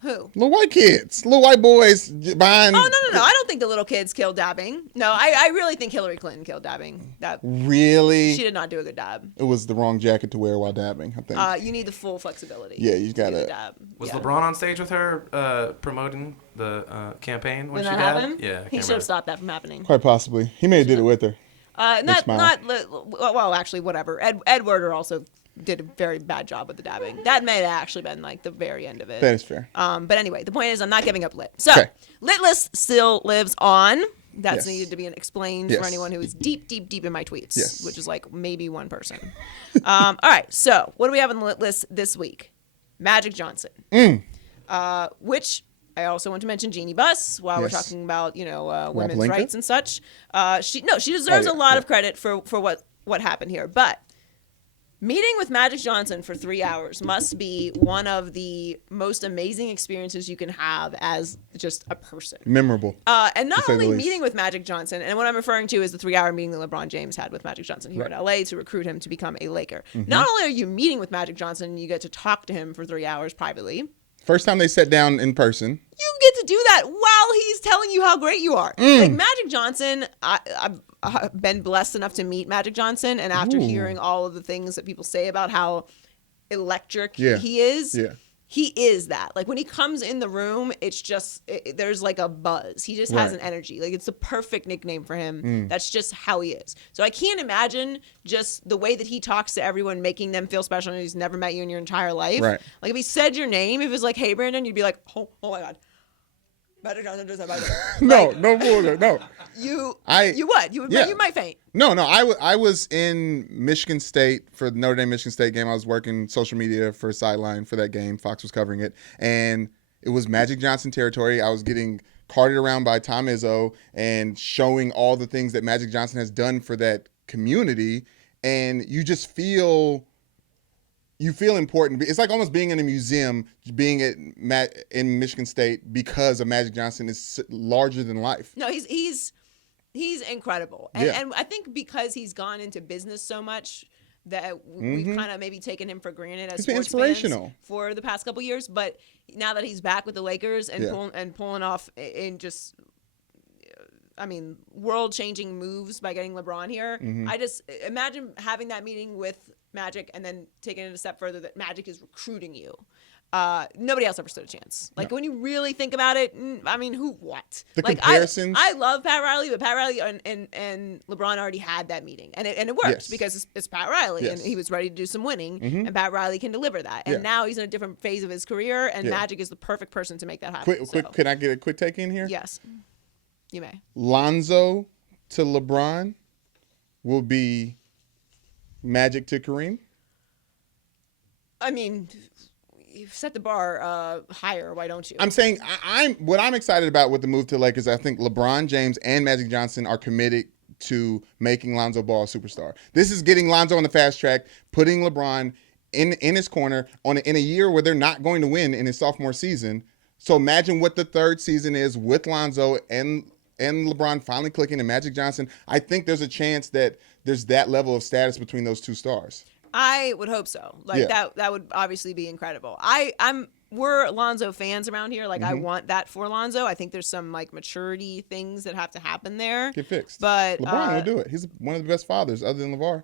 Who? Little white kids. Little white boys buying. Oh, no. I don't think the little kids killed dabbing. No, I really think Hillary Clinton killed dabbing. Really? She did not do a good dab. It was the wrong jacket to wear while dabbing, I think. You need the full flexibility. Yeah, you to do the gotta- dab. Was Yeah. LeBron on stage with her promoting the campaign when When she that dabbed? happened? Yeah, I He can't should have remember. stopped that from happening. Quite possibly. He may have did it with her. Well, actually, whatever. Ed Werder also did a very bad job with the dabbing. That may have actually been like the very end of it. That is fair. But anyway, the point is I'm not giving up lit. So Okay. lit list still lives on. That's Yes. needed to be explained Yes. for anyone who is deep in my tweets, Yes. which is like maybe one person. All right, so what do we have on the lit list this week? Magic Johnson, which I also want to mention Jeannie Buss while we're Yes. talking about women's Linka? rights and such. She deserves yeah, a lot yeah. of credit for what happened here, but. Meeting with Magic Johnson for 3 hours must be one of the most amazing experiences you can have as just a person. Memorable. And not to say the only least. meeting with Magic Johnson, and what I'm referring to is the 3-hour meeting that LeBron James had with Magic Johnson here in LA to recruit him to become a Laker. Mm-hmm. Not only are you meeting with Magic Johnson, you get to talk to him for 3 hours privately. First time they sat down in person. You get to do that while he's telling you how great you are. Like Magic Johnson, I've been blessed enough to meet Magic Johnson, and after hearing all of the things that people say about how electric Yeah. he is, Yeah. he is that. Like when he comes in the room, it's just there's like a buzz. He just has Right. an energy. Like it's the perfect nickname for him. That's just how he is. So I can't imagine just the way that he talks to everyone, making them feel special, and he's never met you in your entire life. Right. Like if he said your name, if it was like, "Hey Brandon," you'd be like, "Oh my God, Magic Johnson does that." No bullshit. No. You I- what? You yeah. you might faint. No. I was in Michigan State for the Notre Dame Michigan State game. I was working social media for a sideline for that game. Fox was covering it, and it was Magic Johnson territory. I was getting carted around by Tom Izzo and showing all the things that Magic Johnson has done for that community, and you just feel. You feel important. It's like almost being in a museum, being in Michigan State because of Magic Johnson is larger than life. No, he's incredible, and, and I think because he's gone into business so much that we've kind of maybe taken him for granted as He's been sports fans inspirational for the past couple years. But now that he's back with the Lakers and pulling off in just. I mean, world-changing moves by getting LeBron here. I just imagine having that meeting with Magic and then taking it a step further that Magic is recruiting you. Nobody else ever stood a chance. Like when you really think about it, I mean, who what? The like comparisons. I love Pat Riley, but Pat Riley and LeBron already had that meeting, and it works Yes. because it's Pat Riley, Yes. and he was ready to do some winning, and Pat Riley can deliver that. And Yeah. now he's in a different phase of his career, and Yeah. Magic is the perfect person to make that happen. Quick. Can I get a quick take in here? Yes, you may. Lonzo to LeBron will be Magic to Kareem. I mean, you've set the bar higher. Why don't you? I'm saying what I'm excited about with the move to Lakers. I think LeBron James and Magic Johnson are committed to making Lonzo Ball a superstar. This is getting Lonzo on the fast track, putting LeBron in his corner in a year where they're not going to win in his sophomore season. So imagine what the third season is with Lonzo and LeBron finally clicking and Magic Johnson. I think there's a chance that there's that level of status between those two stars. I would hope so. Like Yeah. that would obviously be incredible. I'm we're Lonzo fans around here. Like, I Mm-hmm. want that for Lonzo. I think there's some like maturity things that have to happen there. Get fixed. But LeBron will do it. He's one of the best fathers other than Lavar.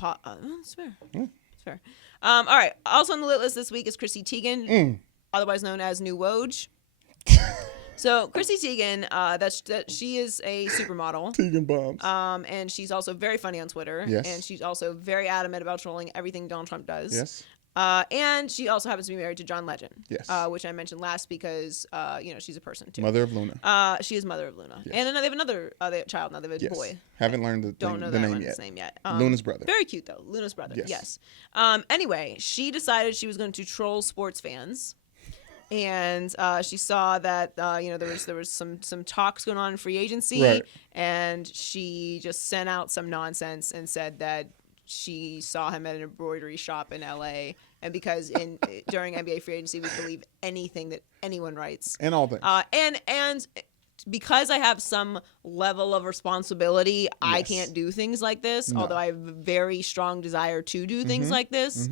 That's fair. That's fair. All right. Also on the lit list this week is Chrissy Teigan, otherwise known as New Woj. So Chrissy Teigan, she is a supermodel. Teigan bombs. And she's also very funny on Twitter. Yes. And she's also very adamant about trolling everything Donald Trump does. Yes. And she also happens to be married to John Legend. Yes. Which I mentioned last because, she's a person too. Mother of Luna. She is mother of Luna. Yes. And then they have another child now. They have a Yes. boy. Haven't learned the Don't know the that name one's yet. name yet. Luna's brother. Very cute though. Luna's brother. Yes. Anyway, she decided she was going to troll sports fans. And she saw that there was some talks going on in free agency, Right. and she just sent out some nonsense and said that she saw him at an embroidery shop in L.A. and because during NBA free agency we believe anything that anyone writes, And all things. and because I have some level of responsibility, I Yes. can't do things like this. No. Although I have a very strong desire to do things like this.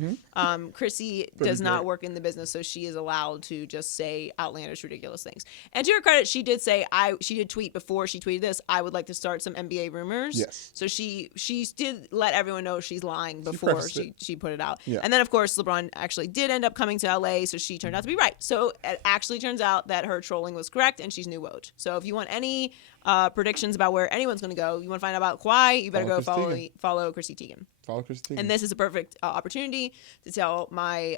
Chrissy does not great. work in the business, so she is allowed to just say outlandish, ridiculous things. And to her credit, she did say she did tweet before she tweeted this. I would like to start some NBA rumors. Yes. So she did let everyone know she's lying before prefaced she put it out. Yeah. And then of course LeBron actually did end up coming to LA, so she turned out to be right. So it actually turns out that her trolling was correct, and she's New Woj. So if you want any predictions about where anyone's going to go, you want to find out about Kawhi, you better Follow go Chrissy follow Chrissy Teigan. Follow Chrissy Teigan. And this is a perfect opportunity to tell my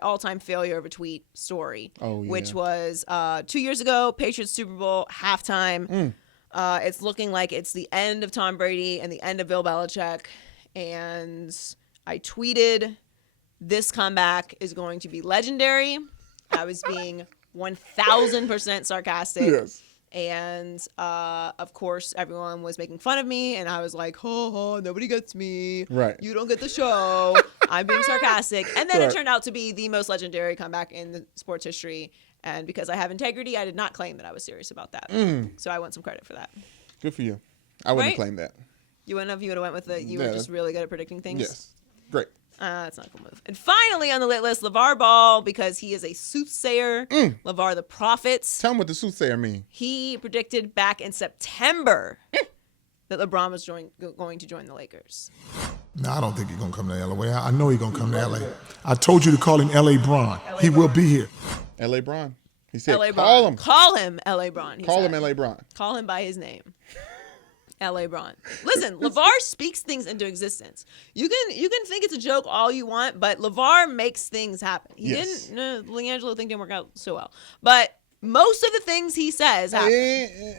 all-time failure of a tweet story, Oh, yeah. which was 2 years ago, Patriots Super Bowl halftime. It's looking like it's the end of Tom Brady and the end of Bill Belichick, and I tweeted, "This comeback is going to be legendary." I was being 1,000% sarcastic. Yes. And of course, everyone was making fun of me, and I was like, "Ha nobody gets me. Right. You don't get the show." I'm being sarcastic, and then Right. it turned out to be the most legendary comeback in the sports history. And because I have integrity, I did not claim that I was serious about that. So I want some credit for that. Good for you. I wouldn't Right? claim that. You wouldn't have. You would have went with it. You Yeah. were just really good at predicting things. Yes. Great. That's not a cool move. And finally on the lit list, Lavar Ball, because he is a soothsayer. Lavar the Prophet. Tell him what the soothsayer mean. He predicted back in September that LeBron was going to join the Lakers. No, I don't think he's going to come to LA. I know he's going to come to LA. I told you to call him LA Bron. He will be here. L.A. Bron. He said, LA call Bron. him. Call him LA Bron. he Call said. him L.A. Bron. Call him by his name. LA Bron. Listen, LeVar speaks things into existence. You can think it's a joke all you want, but LeVar makes things happen. He Yes. didn't. No, the Leangelo thing didn't work out so well, but most of the things he says happen.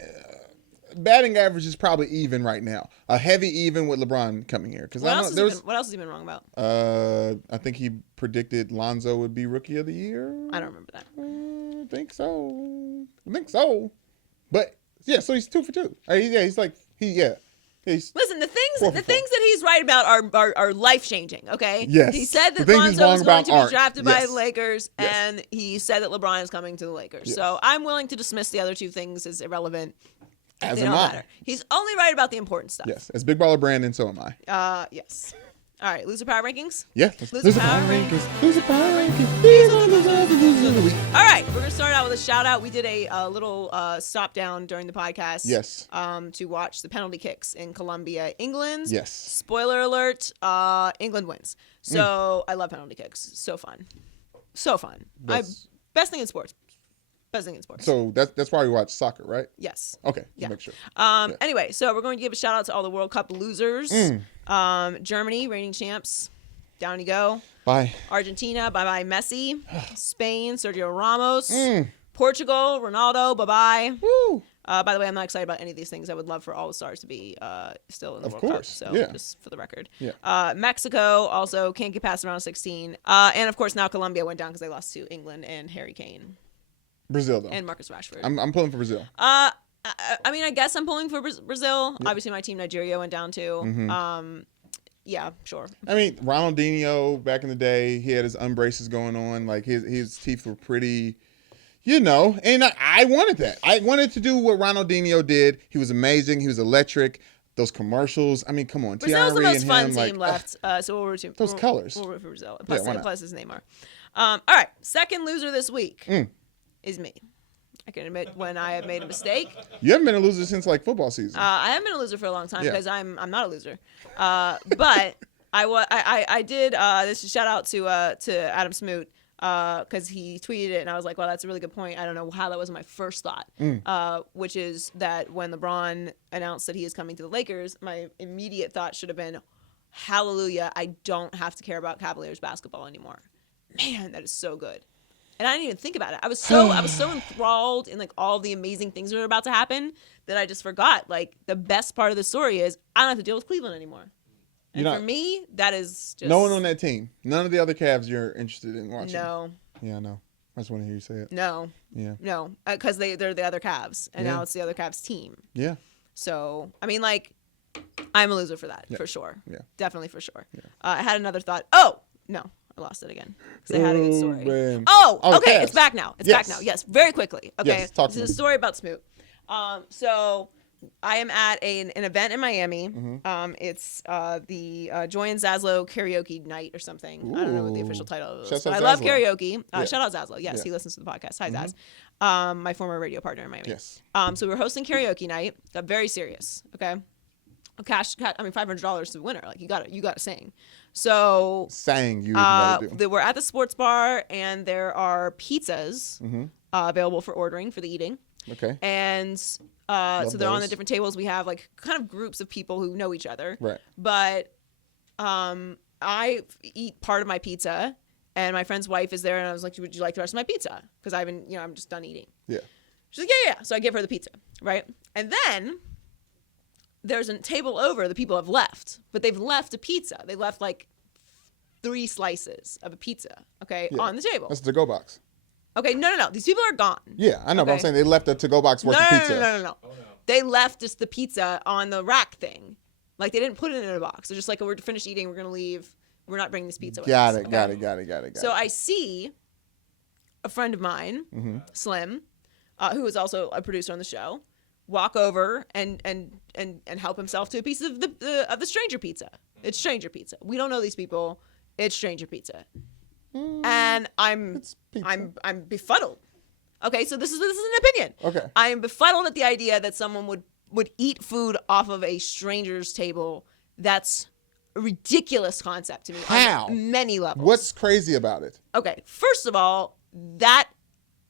Batting average is probably even right now. A heavy even with LeBron coming here. Because What else has he been wrong about? I think he predicted Lonzo would be Rookie of the Year. I don't remember that. I think so. But yeah, so he's 2 for 2. He's like He's Listen, the 4 for things 4. that he's right about are life changing. Okay. Yes. He said The that things he's Lonzo wrong was going about to be aren't. drafted by Yes. the Lakers, Yes. and he said that LeBron is coming to the Lakers. Yes. So I'm willing to dismiss the other two things as irrelevant. As They am don't I. matter. He's only right about the important stuff. Yes, as Big Baller Brandon, so am I. Yes. All right. Loser power rankings. Yeah. Loser power rankings. Loser power rankings. These are the losers of the week. All right, we're gonna start out with a shout out. We did a little stop down during the podcast. Yes. To watch the penalty kicks in Columbia, England. Yes. Spoiler alert: England wins. So I love penalty kicks. So fun. That's- Best thing in sports. Best thing in sports. So that's why we watch soccer, right? Yes. Okay. Yeah. Make sure. Anyway, so we're going to give a shout out to all the World Cup losers. Germany, reigning champs. Down you go. Bye. Argentina, bye-bye Messi. Spain, Sergio Ramos. Portugal, Ronaldo, bye-bye. Woo. By the way, I'm not excited about any of these things. I would love for all the stars to be still in the Of World course, Cup. So yeah. just for the record. Yeah. Mexico also can't get past the round of 16. And of course now Colombia went down because they lost to England and Harry Kane Brazil though. and Marcus Rashford. I'm pulling for Brazil. I mean, I guess I'm pulling for Brazil. Yeah. Obviously my team Nigeria went down too. Yeah, sure. I mean, Ronaldinho back in the day, he had his unbraces going on. Like his teeth were pretty, and I wanted that. I wanted to do what Ronaldinho did. He was amazing. He was electric. those commercials. I mean, come on, Brazil's the Thierry most and fun him, team like, left. So we'll root to those colors. We'll root for Brazil. Yeah, Plus, why not? plus is Neymar. All right, second loser this week is me. I can admit when I have made a mistake. You haven't been a loser since like football season. I haven't been a loser for a long time Yeah. because I'm not a loser. But I did this is shout out to Adam Smoot because he tweeted it and I was like, well, that's a really good point. I don't know how that wasn't my first thought, which is that when LeBron announced that he is coming to the Lakers, my immediate thought should have been, hallelujah, I don't have to care about Cavaliers basketball anymore. Man, that is so good. And I didn't even think about it. I was so enthralled in like all the amazing things that were about to happen that I just forgot. Like the best part of the story is I don't have to deal with Cleveland anymore. And for me, that is just no one on that team. None of the other Cavs you're interested in watching. No. Yeah, I know. I just want to hear you say it. No. Yeah. No, because they're the other Cavs, and Yeah. now it's the other Cavs team. Yeah. So I mean, like, I'm a loser for that for sure. Yeah. Definitely for sure. I had another thought. Oh no. I lost it again because I had a good story. Man. Oh, okay, Cavs. it's back now. It's Yes. back now. Yes, very quickly. Okay, Yes, talk to this is me. a story about Smoot. So I am at an event in Miami. It's the Joy and Zaslow karaoke night or something. I don't know what the official title is. Shouts But out I love Zaslow. karaoke. Yeah. Shout out Zaslow. Yes, Yeah. he listens to the podcast. Hi, Zaz. My former radio partner in Miami. Yes. So we were hosting karaoke night. Got very serious. Okay. Cash. I mean, $500 to the winner. Like you got to sing. So Sang you gotta do. we're at the sports bar and there are pizzas available for ordering for the eating. Okay. And so they're on the those. different tables. We have like kind of groups of people who know each other. Right. But I eat part of my pizza and my friend's wife is there and I was like, would you like the rest of my pizza? Because I'm just done eating. Yeah. She's like, yeah. So I give her the pizza, right? And then there's a table over the people have left, but they've left a pizza. They left like 3 slices of a pizza, okay, Yeah. on the table. That's the to-go box. Okay, no. These people are gone. Yeah, I know, but I'm Okay. saying they left a to-go box worth No, of no, pizza. no. They left just the pizza on the rack thing. Like they didn't put it in a box. They're just like, we're finished eating. We're going to leave. We're not bringing this pizza with Got us. it, Okay? got it. So I see a friend of mine, Slim, who is also a producer on the show, walk over and help himself to a piece of the stranger pizza. It's stranger pizza. We don't know these people. It's stranger pizza. And I'm befuddled. Okay, so this is an opinion. Okay. I am befuddled at the idea that someone would eat food off of a stranger's table. That's a ridiculous concept to me How? on many levels. What's crazy about it? Okay, first of all, that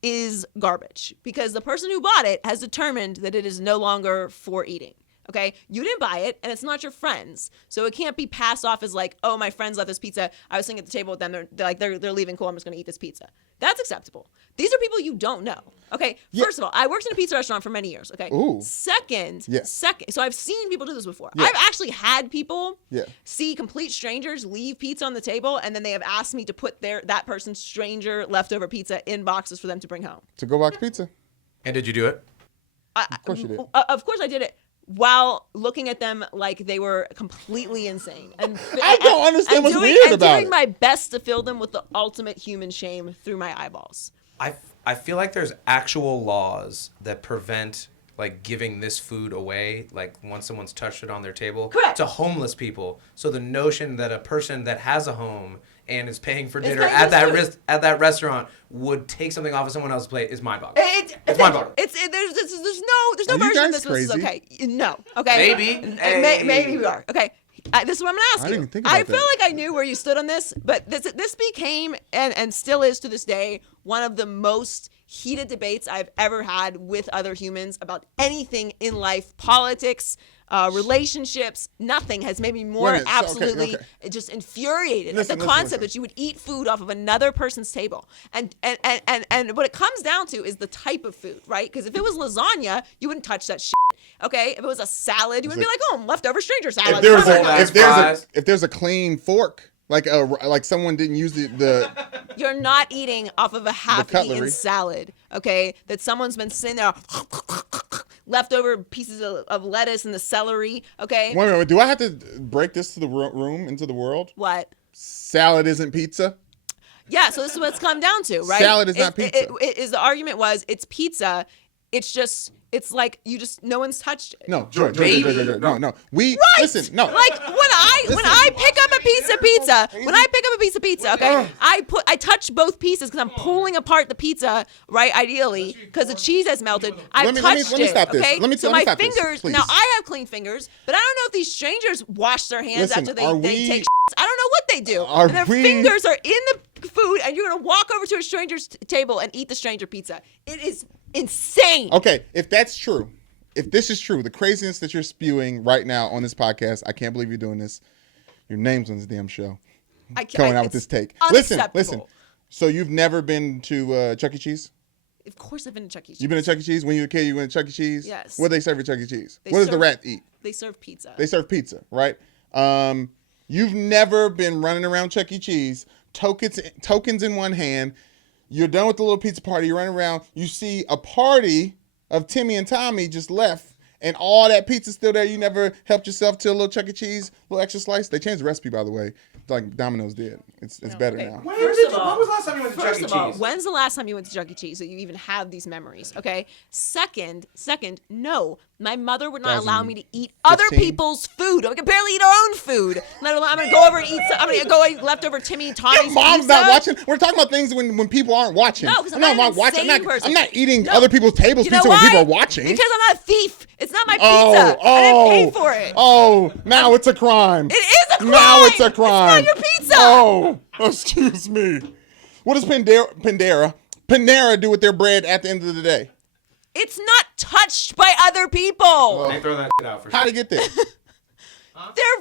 is garbage because the person who bought it has determined that it is no longer for eating. Okay, you didn't buy it, and it's not your friends, so it can't be passed off as like, oh, my friends left this pizza. I was sitting at the table with them. They're leaving. Cool, I'm just gonna eat this pizza. That's acceptable. These are people you don't know. Okay, first of all, I worked in a pizza restaurant for many years. Okay, Ooh. Second, so I've seen people do this before. Yeah. I've actually had people Yeah. see complete strangers leave pizza on the table, and then they have asked me to put that person's stranger leftover pizza in boxes for them to bring home. To-go box pizza. And did you do it? Of course you did. Of course I did it while looking at them like they were completely insane. And I don't understand what's weird and about doing it. my best to fill them with the ultimate human shame through my eyeballs. I feel like there's actual laws that prevent like giving this food away, like once someone's touched it on their table, Correct. to homeless people. So the notion that a person that has a home and is paying for dinner paying at for that food. at that restaurant would take something off of someone else's plate is mind-boggling. It's mind-boggling. There's no Are you version of guys this was crazy? okay. No. Okay. Maybe. Maybe we are. Okay. This is what I'm gonna ask I you. didn't think about I feel that. like I knew where you stood on this, but this became and still is to this day one of the most heated debates I've ever had with other humans about anything in life, politics, relationships. Nothing has made me more Wait a minute, so, okay, absolutely okay. just infuriated Listen, at the listen, concept that you would eat food off of another person's table. And what it comes down to is the type of food, right? Because if it was lasagna, you wouldn't touch that shit. Okay, if it was a salad, you would be like, "Oh, leftover stranger salad." If there's a clean fork, like someone didn't use the You're not eating off of a half-eaten cutlery. salad, okay? That someone's been sitting there, leftover pieces of lettuce and the celery, okay? Wait a minute, do I have to break this to the room, into the world? What? Salad isn't pizza? Yeah, so this is what it's come down to, right? Salad is not pizza. The argument was it's pizza it's like no one's touched it. No, Joy, no. We Right. listen. No, Like when I pick up a piece of pizza, okay, I touch both pieces because I'm pulling apart the pizza, right? Ideally, because the cheese has melted. I've touched let me it. stop this. Okay, Let me so stop my this, fingers. please. Now I have clean fingers, but I don't know if these strangers wash their hands Listen, after are they we- take. I don't know what they do. Are And their we- fingers are in the food, and you're gonna walk over to a stranger's table and eat the stranger pizza. It is insane. Okay, if that's true, if this is true, the craziness that you're spewing right now on this podcast, I can't believe you're doing this. Your name's on this damn show. Coming out with this take. Listen. Unacceptable. So you've never been to Chuck E. Cheese? Of course, I've been to Chuck E. Cheese. You've been to Chuck E. Cheese? When you were a kid, you went to Chuck E. Cheese? Yes. What do they serve at Chuck E. Cheese? They What does the serve- rat eat? They serve pizza. They serve pizza, right? You've never been running around Chuck E. Cheese, tokens in one hand. You're done with the little pizza party. You run around. You see a party of Timmy and Tommy just left, and all that pizza's still there. You never helped yourself to a little Chuck E. Cheese, little extra slice. They changed the recipe, by the way, like Domino's did. It's better okay. now. When First was of all- the last time you went to Chuck E. First of all, Cheese? when's the last time you went to Chuck E. Cheese so you even have these memories? Okay. Second, no, my mother would not allow me to eat other 2015? people's food. We can barely eat our own food. Let alone I'm gonna go over and eat. I'm gonna go eat leftover Timmy and Tommy's Your mom's pizza. not watching. We're talking about things when people aren't watching. No, because I'm not an watching. insane person. I'm not eating No. other people's tables You know pizza when why? people are watching. Because I'm not a thief. It's not my pizza. I didn't pay for it. Oh, now it's a crime. It is a crime. Now it's a crime. It's not your pizza. Oh, excuse me. What does Panera do with their bread at the end of the day? It's not touched by other people. They throw that shit out for How'd sure. it get there?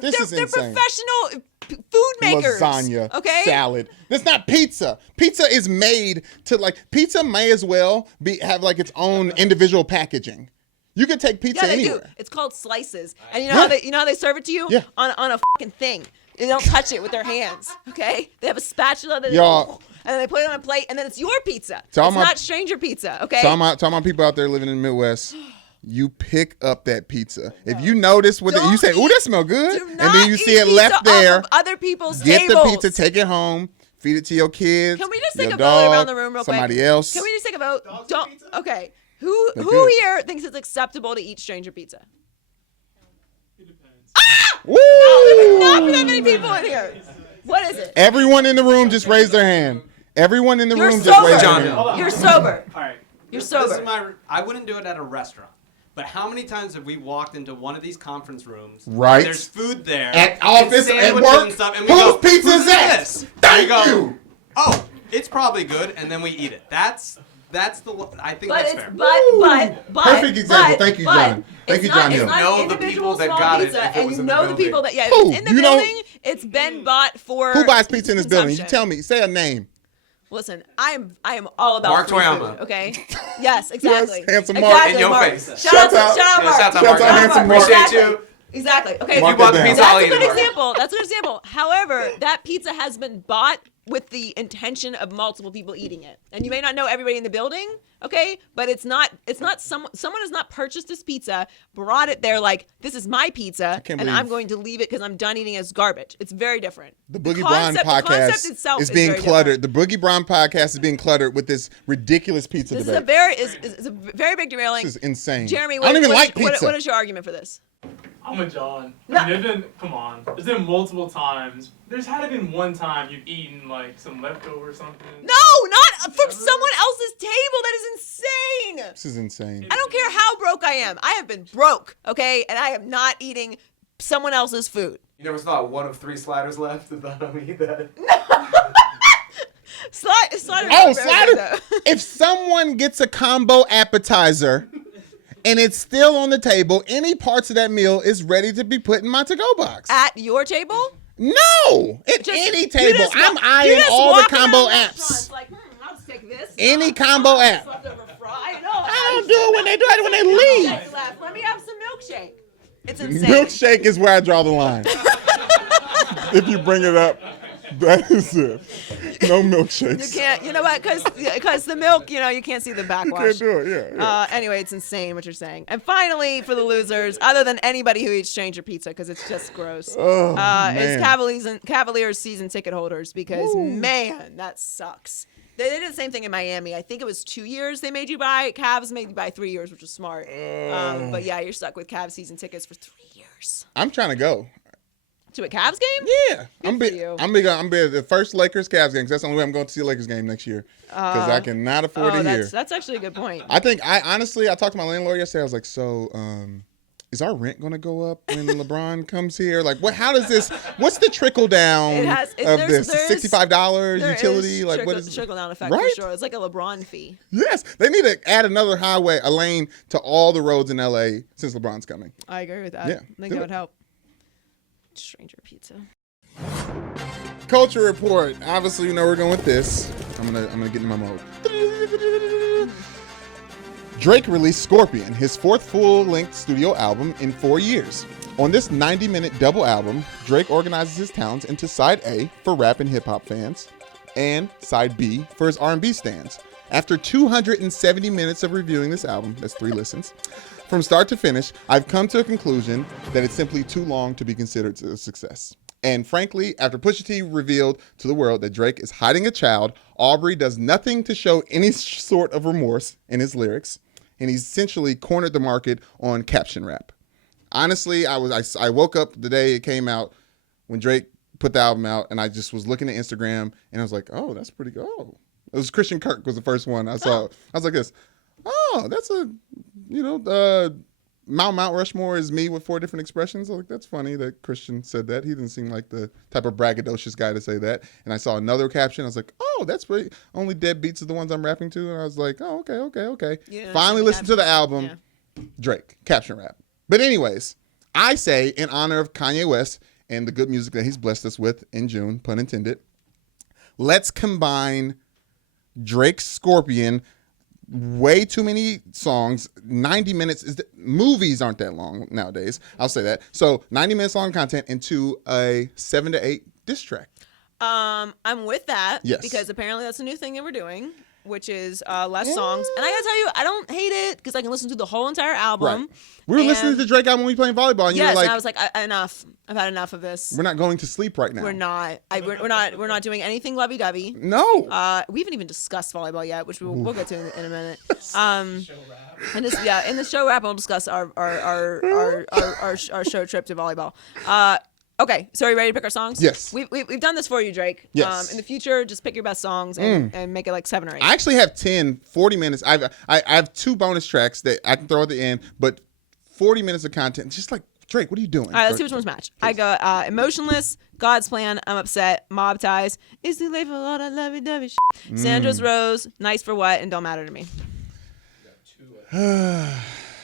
This is They're insane. professional food makers. Lasagna, Okay. salad. That's not pizza. Pizza is made to pizza may as well have its own individual packaging. You could take pizza Yeah, they anywhere. do. It's called slices, and you know how they serve it to you? Yeah. On a fucking thing. They don't touch it with their hands. Okay. They have a spatula that Y'all- and then they put it on a plate, and then it's your pizza. It's Tell my- not stranger pizza. Okay. Tell my people out there living in the Midwest, you pick up that pizza. If you notice what you say, "Ooh, that smell good," Do and not then you see eat it pizza left off there, of other people's get tables. the pizza, take it home, feed it to your kids. Can we just your take a dog, vote around the room real quick? somebody else. Can we just take a vote? Okay. Who good. here thinks it's acceptable to eat stranger pizza? Woo! There's not that many people in here. What is it? Everyone in the room just raised their hand. Everyone in the You're room just sober. raised their John hand. Hill. You're sober. All right. You're This sober. is I wouldn't do it at a restaurant. But how many times have we walked into one of these conference rooms? Right. And there's food there. At and office, at sandwiches work, and stuff, and we whose go, pizza "Who's is that?" this?" Thank we go, you. "Oh, it's probably good," and then we eat it. That's I think But that's it's fair. but Perfect example. Thank you, John. Thank you, John It's Hill. not Know an the individual people that small got it pizza, if it and was you in the know the people building. that Who? if it's in the You know- building. It's been bought for Who buys pizza in this building? You consumption. tell me. Say a name. Listen, I am all about Mark free Toyama. food, okay? Yes, exactly. Handsome Mark. Exactly, In your Mark. face. Shout out, Shout shout out, Shout out Mark. Mark. Handsome Mark. Appreciate Exactly. you. Exactly. Okay. If Mark you bought it the down. pizza, That's I'll a eat good it. example. That's a good example. However, that pizza has been bought with the intention of multiple people eating it. And you may not know everybody in the building, okay? But it's not someone has not purchased this pizza, brought it there like, this is my pizza, can't and believe- I'm going to leave it because I'm done eating it as garbage. It's very different. The Boogie Brown The podcast concept itself is being very cluttered. different. The Boogie Brown podcast is being cluttered with this ridiculous pizza This is debate. a very big derailing. This is insane. Jeremy, I don't even like what pizza. is your argument for this? I'm with John. No. I mean, come on. There's been multiple times. There's had to been one time you've eaten like some leftover something. No, not from someone else's table. That is insane. This is insane. I don't care how broke I am. I have been broke, okay? And I am not eating someone else's food. You never thought one of 3 sliders left and thought I would eat that? Sliders Oh, are very good, slider! though. If someone gets a combo appetizer and it's still on the table, any parts of that meal is ready to be put in my to-go box. At your table? No! At Just- any you table. just I'm wa- you eyeing just all the walk combo around apps. restaurants like, I'll just take this. Any combo app. Leftover fry. No, I don't do it when they do it, when they leave. Milkshake left. Let me have some milkshake. It's insane. Milkshake is where I draw the line. If you bring it up, that is it. No You milkshakes. can't, you know what? Because the milk, you can't see the backwash. Can't do it, yeah. Anyway, it's insane what you're saying. And finally, for the losers, other than anybody who eats stranger pizza, because it's just gross, man. is Cavaliers season ticket holders, because man, that sucks. They did the same thing in Miami. I think it was 2 years they made you buy. Cavs made you buy 3 years, which was smart. But yeah, you're stuck with Cavs season tickets for 3 years. I'm trying to go. To a Cavs game? Yeah, Good for you. I'm big. The first Lakers Cavs game. 'Cause that's the only way I'm going to see a Lakers game next year. Because I cannot afford to hear. That's actually a good point. I talked to my landlord yesterday. I was like, so, is our rent going to go up when LeBron comes here? Like, what? How does this? What's the trickle down of this $65 utility? Like, what is trickle down effect right? for sure? It's like a LeBron fee. Yes, they need to add another a lane to all the roads in LA since LeBron's coming. I agree with that. Yeah, I think that would help. Stranger pizza. Culture report. Obviously, you know we're going with this. I'm gonna get in my mode. Drake released Scorpion, his fourth full-length studio album in 4 years. On this 90-minute double album, Drake organizes his talents into Side A for rap and hip-hop fans, and Side B for his R&B stans. After 270 minutes of reviewing this album, that's 3 listens, from start to finish, I've come to a conclusion that it's simply too long to be considered a success. And frankly, after Pusha T revealed to the world that Drake is hiding a child, Aubrey does nothing to show any sort of remorse in his lyrics, and he's essentially cornered the market on caption rap. Honestly, I woke up the day it came out when Drake put the album out, and I just was looking at Instagram, and I was like, oh, that's pretty good. Oh. It was Christian Kirk was the first one I saw. I was like this. Oh, that's Mount Rushmore is me with 4 different expressions. I was like, that's funny that Christian said that. He didn't seem like the type of braggadocious guy to say that. And I saw another caption. I was like, oh, that's pretty. Only deadbeats are the ones I'm rapping to. And I was like, oh, okay. Yeah, finally listened to the album. Yeah. Drake, caption rap. But anyways, I say in honor of Kanye West and the good music that he's blessed us with in June, pun intended, let's combine Drake's Scorpion, way too many songs, 90 minutes. Movies aren't that long nowadays. I'll say that. So 90 minutes long content into a 7 to 8 diss track. I'm with that. Yes. Because apparently that's a new thing that we're doing, which is less songs. And I gotta tell you, I don't hate it because I can listen to the whole entire album. Right. We were listening to the Drake album when we were playing volleyball, and you were like, and I was like, enough. I've had enough of this. We're not going to sleep right now. We're not. We're not doing anything lovey-dovey. No. We haven't even discussed volleyball yet, which we'll get to in a minute. And in the show wrap, we'll discuss our show trip to volleyball. Okay, so are you ready to pick our songs? Yes. We've done this for you, Drake. Yes. In the future, just pick your best songs and make it like 7 or 8. I actually have 40 minutes. I have 2 bonus tracks that I can throw at the end, but 40 minutes of content. Just like, Drake, what are you doing? All right, let's see which ones match. Please. I got Emotionless, God's Plan, I'm Upset, Mob Ties, It's Too Late for all that lovey-dovey shit, Sandra's Rose, Nice for What, and Don't Matter to Me.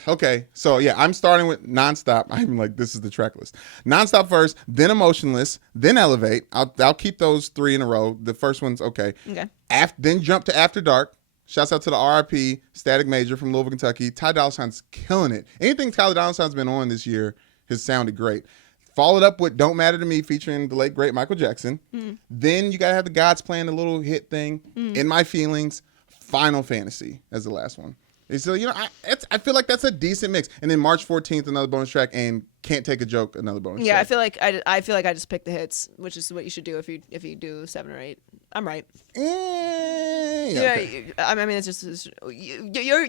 Okay, so yeah, I'm starting with Nonstop. I'm like, this is the track list. Nonstop first, then Emotionless, then Elevate. I'll keep those 3 in a row. The first one's okay. Okay. Then jump to After Dark. Shouts out to the RIP Static Major from Louisville, Kentucky. Ty Dolla $ign's killing it. Anything Ty Dolla $ign's been on this year has sounded great. Followed up with Don't Matter to Me featuring the late, great Michael Jackson. Then you got to have the God's Plan, the little hit thing. In My Feelings. Final Fantasy as the last one. So, I feel like that's a decent mix. And then March 14th, another bonus track, and Can't Take a Joke, another bonus track. Yeah, I feel like I just picked the hits, which is what you should do if you do 7 or 8. I'm right. Okay. I mean, it's just your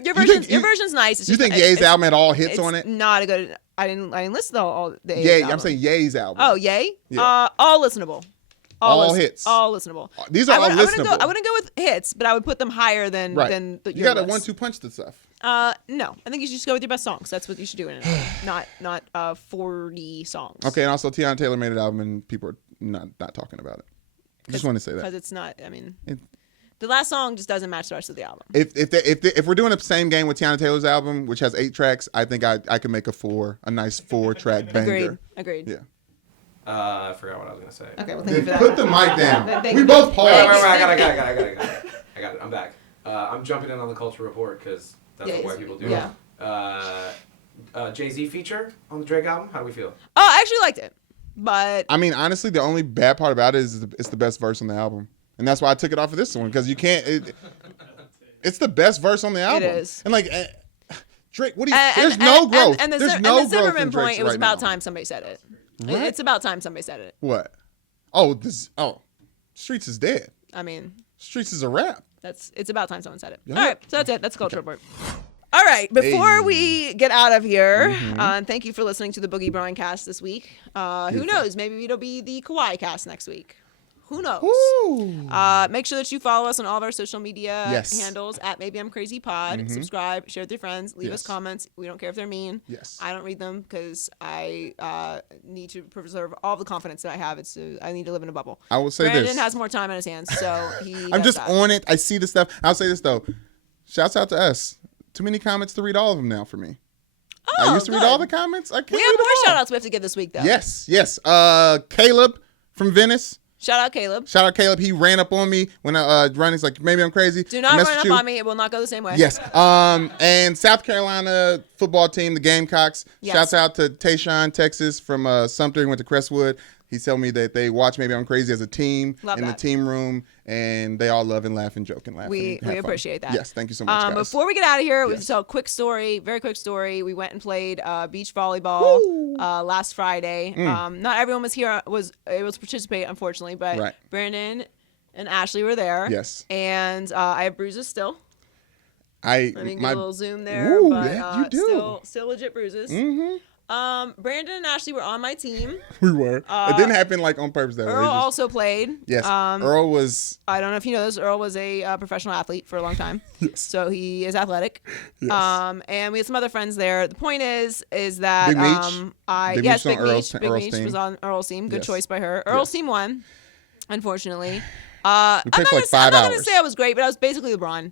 version's nice. It's you just, think Ye's album had all hits on it? Not a good. I didn't listen to all the Ye. album. I'm saying Ye's album. Oh, Ye. Yeah. All listenable. All hits. All listenable. These are all listenable. I wouldn't go with hits, but I would put them higher than you got to 1-2 punch the stuff. No, I think you should just go with your best songs. That's what you should do in it. not 40 songs. Okay, and also Tiana Taylor made an album, and people are not talking about it. I just want to say that because it's not. I mean, the last song just doesn't match the rest of the album. If we're doing the same game with Tiana Taylor's album, which has 8 tracks, I think I could make a nice 4-track banger. Agreed. Yeah. I forgot what I was gonna say. Okay, well, thank you for that. Put the mic down. We both paused. Wait, I got it. I'm back. I'm jumping in on the culture report because that's what white people do. Yeah. Jay-Z feature on the Drake album. How do we feel? Oh, I actually liked it, but I mean, honestly, the only bad part about it is it's the best verse on the album, and that's why I took it off of this one because you can't. It's the best verse on the album. It is. And like. Drake, what do you? There's no growth. And the Zimmerman point, it was about time somebody said it. What? It's about time somebody said it. What? Streets is dead. I mean, Streets is a rap. It's about time someone said it. Yep. All right, so that's it. That's the culture report. All right, before we get out of here, and thank you for listening to the Boogie Broncast this week. Who knows? Maybe it'll be the Kawhi cast next week. Who knows? Make sure that you follow us on all of our social media handles at Maybe I'm Crazy Pod. Subscribe, share with your friends, leave us comments. We don't care if they're mean. Yes. I don't read them because I need to preserve all the confidence that I have. I need to live in a bubble. I will say Brandon this. has more time on his hands, so I'm just on it. I see the stuff. I'll say this though. Shouts out to us. Too many comments to read all of them now for me. I used to read all the comments. I can't We read have them more all. shout outs we have to give this week, though. Yes. Caleb from Venice. Shout out Caleb. He ran up on me when I run. He's like, maybe I'm crazy. Do not run up on me. It will not go the same way. Yes. And South Carolina football team, the Gamecocks. Yes. Shouts out to Tayshawn, Texas from Sumter. He went to Crestwood. He's telling me that they watch Maybe I'm Crazy as a team the team room, and they all love and laugh and joke and laugh. We and have fun. appreciate that. Yes, thank you so much, guys. Before we get out of here, we just tell a quick story, very quick story. We went and played beach volleyball last Friday. Not everyone was able to participate, unfortunately, but Brandon and Ashley were there. Yes. And I have bruises still. I mean, get a little zoom there, Ooh, but yeah, you do. Still legit bruises. Brandon and Ashley were on my team. We were. It didn't happen like on purpose that way. Earl also played. Yes. Earl was. I don't know if you know this. Earl was a professional athlete for a long time. Yes. So he is athletic. Yes. And we had some other friends there. The point is that Big Meech. Big Meech Earl's was team. on Earl's team. Good Yes. choice by her. Earl's team won, unfortunately. We I'm played for like 5 I'm not hours. gonna say I was great, but I was basically LeBron.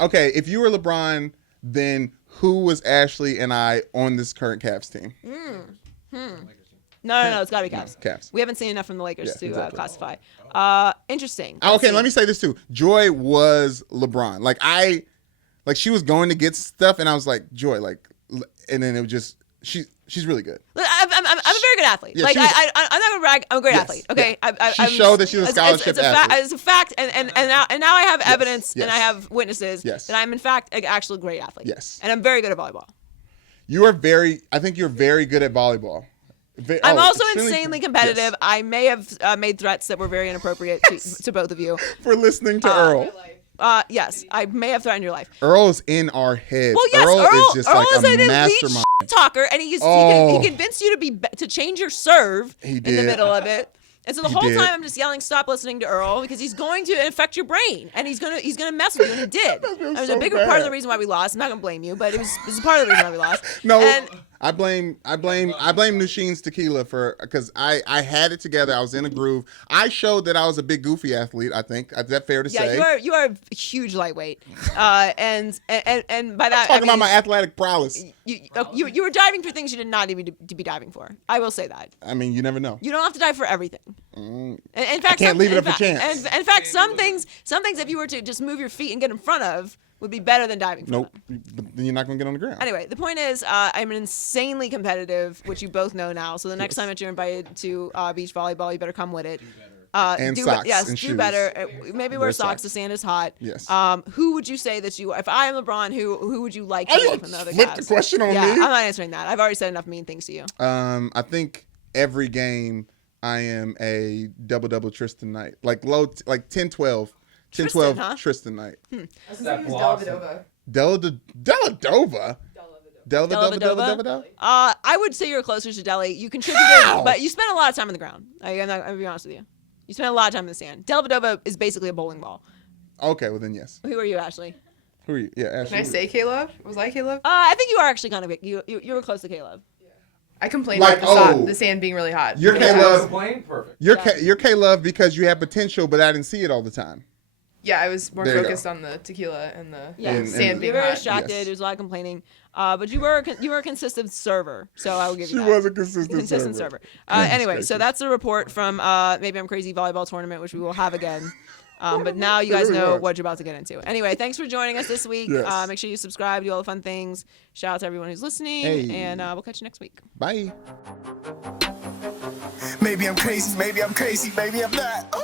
Okay, if you were LeBron, then who was Ashley and I on this current Cavs team? No, it's gotta be Cavs. Cavs. We haven't seen enough from the Lakers Yeah, to exactly. classify. Interesting. Okay, let me say this too. Joy was LeBron. Like she was going to get stuff, and I was like, Joy, and then it was just she's really good. I'm a very good athlete. Yeah, I'm she was- not gonna brag. I'm a great Yes, athlete. Okay, yeah. She showed that she was a scholarship athlete. It's a fact, and now I have evidence yes. and I have witnesses Yes. that I'm in fact an actual great athlete. Yes. And I'm very good at volleyball. I think you're very good at volleyball. I'm also extremely- insanely competitive. Yes. I may have made threats that were very inappropriate to both of you. For listening to Earl. Yes, I may have threatened your life. Earl's in our heads. Well, yes, Earl is just like is a an elite mastermind. talker, and he convinced you to change your serve He in the did. middle of it. And so the He whole did. time I'm just yelling, "Stop listening to Earl," because he's going to infect your brain, and he's gonna mess with you, and he did. It was so a bigger part of the bad. reason why we lost. I'm not gonna blame you, but it was a part of the reason why we lost. No, And I blame Nusheen's tequila because I had it together. I was in a groove. I showed that I was a big goofy athlete. I think is that fair to say? you are a huge lightweight, and by that Talking about my athletic prowess. you were diving for things you did not need to be diving for. I will say that. I mean, you never know. You don't have to dive for everything. In fact, can't leave it up in to fact- chance. In fact, some things, if you were to just move your feet and get in front of, would be better than diving for Nope. them. But then you're not gonna get on the ground. Anyway, the point is, I'm insanely competitive, which you both know now. So the next time that you're invited to beach volleyball, you better come with it. And socks yes, and do shoes. better. Maybe wear Wear socks. socks. The sand is hot. Yes. Who would you say that you? If I am LeBron, who would you like to Oh, you be from the other flipped the Cavs? question on yeah, me? I'm not answering that. I've already said enough mean things to you. I think every game I am a double Tristan Knight. Like 10-12. 10-12 huh? Tristan Knight. That blocks. Deladova. Deladova. I would say you're closer to Deli. You contributed, but you spent a lot of time on the ground. I'm gonna be honest with you. You spent a lot of time in the sand. Dellavedova is basically a bowling ball. Okay, well then yes. Who are you, Ashley? Who are you? Yeah, Ashley. Can I say Caleb? Was I Caleb? I think you are actually kind of you were close to Caleb. I complained Like, about the sand being really hot. You're Yeah. Caleb. Perfect. You're K-Love because you have potential, but I didn't see it all the time. Yeah, I was more There you focused go. on the tequila and the Yeah, sand being you're very hot. distracted. Yes. There's a lot of complaining, but you were a consistent server, so I will give you She that. was a consistent server. Anyway, gracious. so that's the report from Maybe I'm Crazy volleyball tournament, which we will have again. But now you guys Here we know are. what you're about to get into. Anyway, thanks for joining us this week. Yes. Make sure you subscribe, do all the fun things. Shout out to everyone who's listening, Hey. and we'll catch you next week. Bye. Maybe I'm crazy, maybe I'm crazy, maybe I'm not.